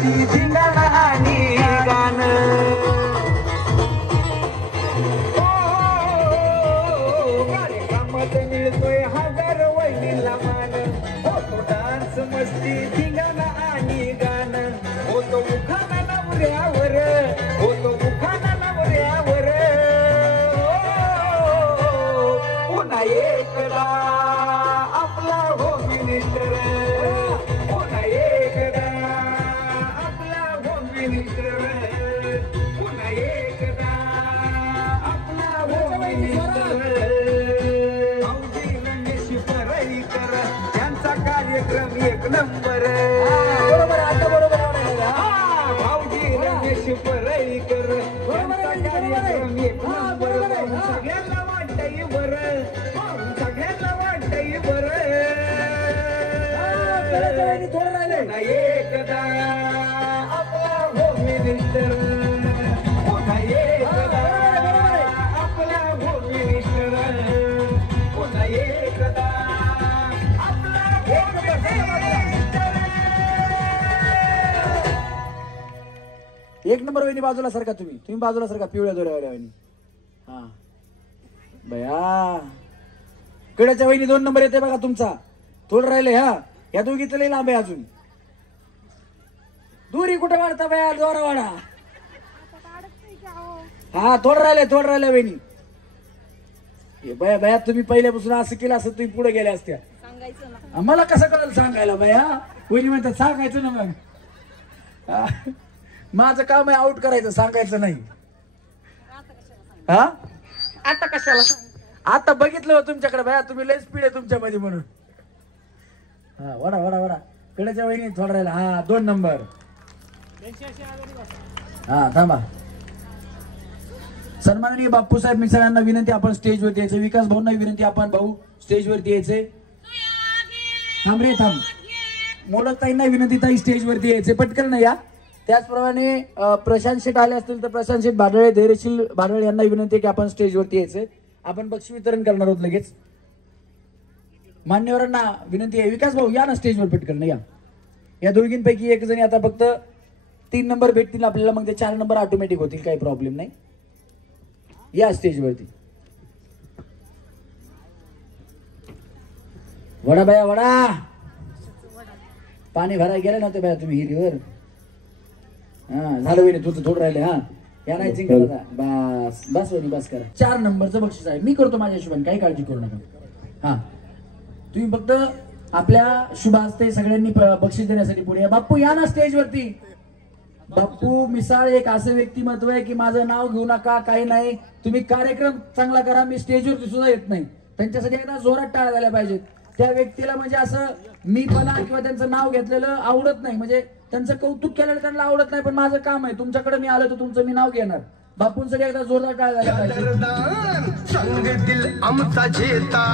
मस्ती धिंगाणा आणि गाणं कार्यक्रमात मिळतोय हजार वहिनीला मान होतो डान्स मस्ती धिंगाणा आणि गाणं होतो उखाणा नवऱ्यावर होतो उखाणा नवऱ्यावर पुन्हा एकदा आपला होम मिनिस्टर पुन्हा एकदा आपला होम मिनिस्टर पुन्हा एकदा आपला होम मिनिस्टर भाऊजी रमेश पराईकर यांचा कार्यक्रम एक नंबर बरोबर आता बरोबर भाऊजी रमेश पराईकर यांचा कार्यक्रम एक नंबर सगळ्यांना वाटतंय बरं सगळ्यांना वाटतंय बरं पुन्हा एकदा आपला होम मिनिस्टर पुन्हा एकदा आपला होम मिनिस्टर पुन्हा एकदा आपला होम मिनिस्टर एक नंबर वहिनी बाजूला सरका तुम्ही बाजूला सरका पिवळ्या दोऱ्यावर वहिनी हा बया कड्याच्या वहिनी 2 नंबर येते बघा तुमचा थोडं राहिले हा या दोघीचं लई लांब आहे अजून दुरी कुठे वाढता बया जोरा वाडा हा थोडं राहिले वहिनी हे बया बया तुम्ही पहिल्यापासून असं केलं असं तुम्ही पुढे गेल्या असत्या आम्हाला कसं कळलं सांगायला बया वहिनी म्हणतात सांगायचं ना मग हा. माझं काम आहे आउट करायचं सांगायचं नाही हा आता कशाला आता बघितलं तुमच्याकडे भया तुम्ही लय स्पीड आहे तुमच्यामध्ये म्हणून हा वडा वडा वडा कड्याच्या वहिनी थोडा राहिला हा 2 नंबर हा थांबा सन्माननीय बाप्पू साहेब मी सगळ्यांना विनंती आपण स्टेजवरती यायचं विकास भाऊंना विनंती आपण भाऊ स्टेजवरती यायचे थांब रे थांब मोलकताईंना विनंती ताई स्टेजवरती यायचे पटकन ना या त्याचप्रमाणे प्रशांत शेठ आले असतील तर प्रशांत शेठ भाडळे धैर्यशील भाडळे यांना विनंती आहे की आपण स्टेजवरती यायचे आपण बक्षीस वितरण करणार आहोत लगेच मान्यवरांना विनंती आहे विकास भाऊ या ना स्टेजवर पटकन या या दोघींपैकी एक जणी आता फक्त 3 नंबर भेटतील आपल्याला मग ते 4 नंबर ऑटोमॅटिक होतील काही प्रॉब्लेम नाही या स्टेजवरती वडा बाया वडा पाणी भरायला गेलं नव्हतं बाया तुम्ही हिरीवर हा झालं वहिनी तुझं थोडं राहिले हा या नाही जिंकला बस बस वहिनी बस करा 4 नंबरचं बक्षीस आहे मी करतो माझ्या हिशोबाने काही काळजी करू नका हा तुम्ही फक्त आपल्या शुभ हस्ते सगळ्यांनी बक्षीस देण्यासाठी पुढे या बाप्पू या ना स्टेजवरती बाप्पू मिसाळ एक असं व्यक्तिमत्व आहे की माझं नाव घेऊ नका काही नाही तुम्ही कार्यक्रम चांगला करा मी स्टेजवरती सुद्धा येत नाही त्यांच्यासाठी एकदा जोरात टाळ्या झाल्या पाहिजेत त्या व्यक्तीला म्हणजे असं मीपणा किंवा त्यांचं नाव घेतलेलं आवडत नाही म्हणजे त्यांचं कौतुक केलेलं त्यांना आवडत नाही पण माझं काम आहे तुमच्याकडे मी आलो तर तुमचं मी नाव घेणार बापूंसाठी एकदा जोरदार टाळ्या झाल्या पाहिजे संगीतील आमचा जेता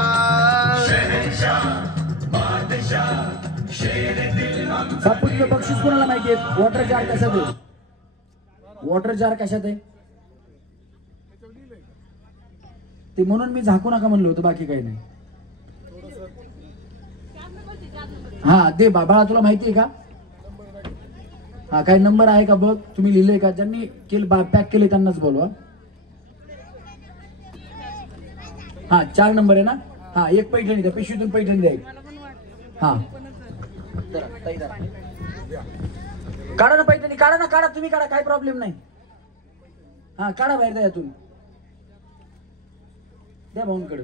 बापूंचं बक्षीस कोणाला माहितीये वॉटर जार कशात आहे वॉटर जार कशात आहे ते म्हणून मी झाकू नका म्हणलो होतो बाकी काही नाही हा दे बाबा तुला माहितीये का हा काही नंबर आहे का बघ तुम्ही लिहिलंय का ज्यांनी केलं पॅक केले त्यांनाच बोलवा हा 4 नंबर आहे ना हा एक पैठणी द्या पिशवीतून पैठणी द्या हा काढा ना पैठणी काढा ना काढा तुम्ही काढा काही प्रॉब्लेम नाही हा काढा बाहेर द्या यातून द्या भाऊंकडे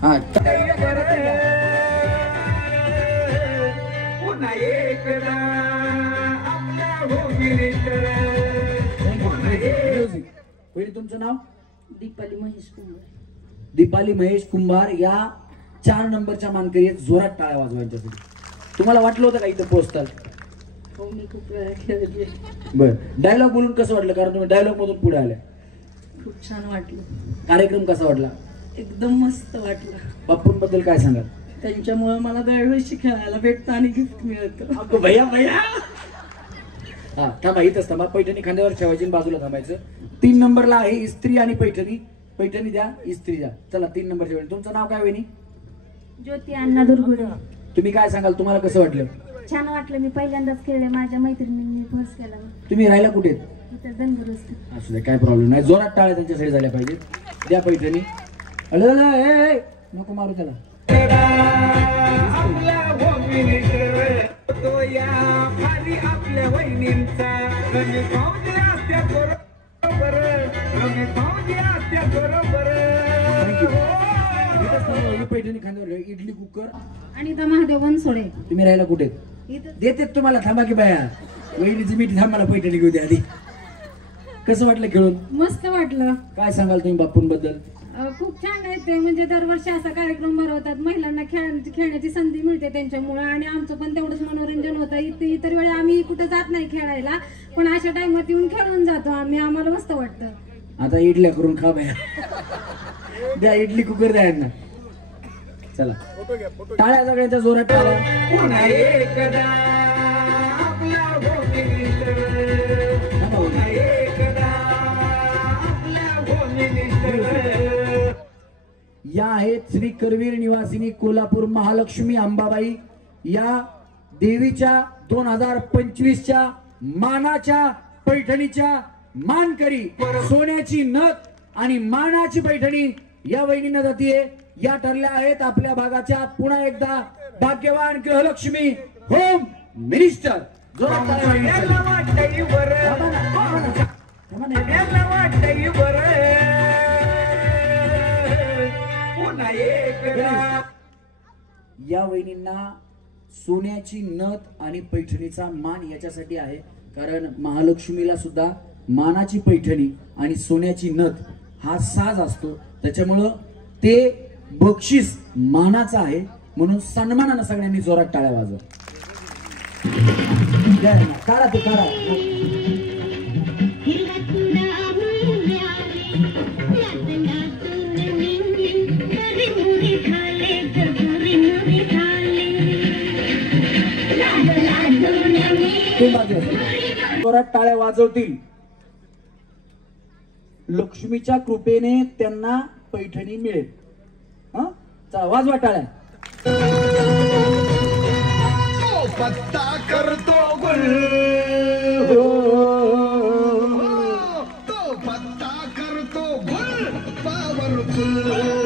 हा पुन्हा एकदा आपला होम मिनिस्टर तुमचं नाव दीपाली महेश कुंभार दीपाली महेश कुंभार या 4 नंबरच्या मानकरी जोरात टाळ्या वाजवायच्यासाठी तुम्हाला वाटलं होतं का इथं पोहोचताल हो मी खूप वेळा खेळले बर डायलॉग बोलून कसं वाटलं कारण तुम्ही डायलॉग मधून पुढे आल्या खूप छान वाटलं कार्यक्रम कसा वाटला एकदम मस्त वाटलं बाप्पूंबद्दल काय सांगाल त्यांच्यामुळे मला दरवर्षी खेळायला भेटतं आणि गिफ्ट मिळतं भैया भैया हा थांबा इथंच थांबा पैठणी खांद्यावर ठेवायची बाजूला थांबायचं 3 नंबरला आहे इस्त्री आणि पैठणी पैठणी द्या इस्त्री द्या चला 3 नंबरच्या वेळी तुमचं नाव काय वहिनी ज्योती अण्णा दुर्गुडे. तुम्ही काय सांगाल, तुम्हाला कसं वाटलं? छान वाटलं, मी पहिल्यांदाच खेळले, माझ्या मैत्रिणींनी फोर्स केला. तुम्ही राहायला कुठे? इथं दनगुरुस्त. असू दे, काय प्रॉब्लेम नाही. जोरात टाळ्या त्यांच्यासाठी झाल्या पाहिजे. द्या पैठणी. नको मारू त्याला. आपल्या वहिनींचा पैठणी खांद्यावर इडली कुकर. आणि महादेव बनसोडे. तुम्ही राहायला कुठे? देते तुम्हाला. थांबा की बाया, वहिनीची मीठ थांबाला पैठणी घेऊ द्या आधी. कसं वाटलं खेळून? मस्त वाटलं. काय सांगाल तुम्ही बापूंबद्दल? खूप छान आहे ते, म्हणजे दरवर्षी असा कार्यक्रम भरवतात, महिलांना खेळण्याची संधी मिळते त्यांच्यामुळे, आणि आमचं पण तेवढंच मनोरंजन होतं. इतर वेळी आम्ही कुठं जात नाही खेळायला, पण अशा टाइमात येऊन खेळून जातो आम्ही, आम्हाला मस्त वाटतं. आता इडल्या करून खा बाया. द्या इडली कुकर द्या यांना. चला टाळ्या सगळ्यांच्या जोरात टाळ्या. या आहेत श्री करवीर निवासिनी कोल्हापूर महालक्ष्मी अंबाबाई. या देवीच्या 2025च्या मानाच्या पैठणीच्या मानकरी. सोन्याची नथ आणि मानाची पैठणी या वहिनींना जातीये. या ठरल्या आहेत आपल्या भागाच्या पुन्हा एकदा भाग्यवान गृहलक्ष्मी होम मिनिस्टर. या वहिनींना सोन्याची नथ आणि पैठणीचा मान याच्यासाठी आहे कारण महालक्ष्मीला सुद्धा मानाची पैठणी आणि सोन्याची नथ हा साज असतो, त्याच्यामुळं ते बक्षीस मानाचं आहे, म्हणून सन्मानानं सगळ्यांनी जोरात टाळ्या वाजवा. काढा ते काढा. जोरात टाळ्या वाजवतील. लक्ष्मीच्या कृपेने त्यांना पैठणी मिळेल. चला वाजवा टाळ्या. पत्ता करतो गुल, तो पत्ता करतो गुल, पावरफुल.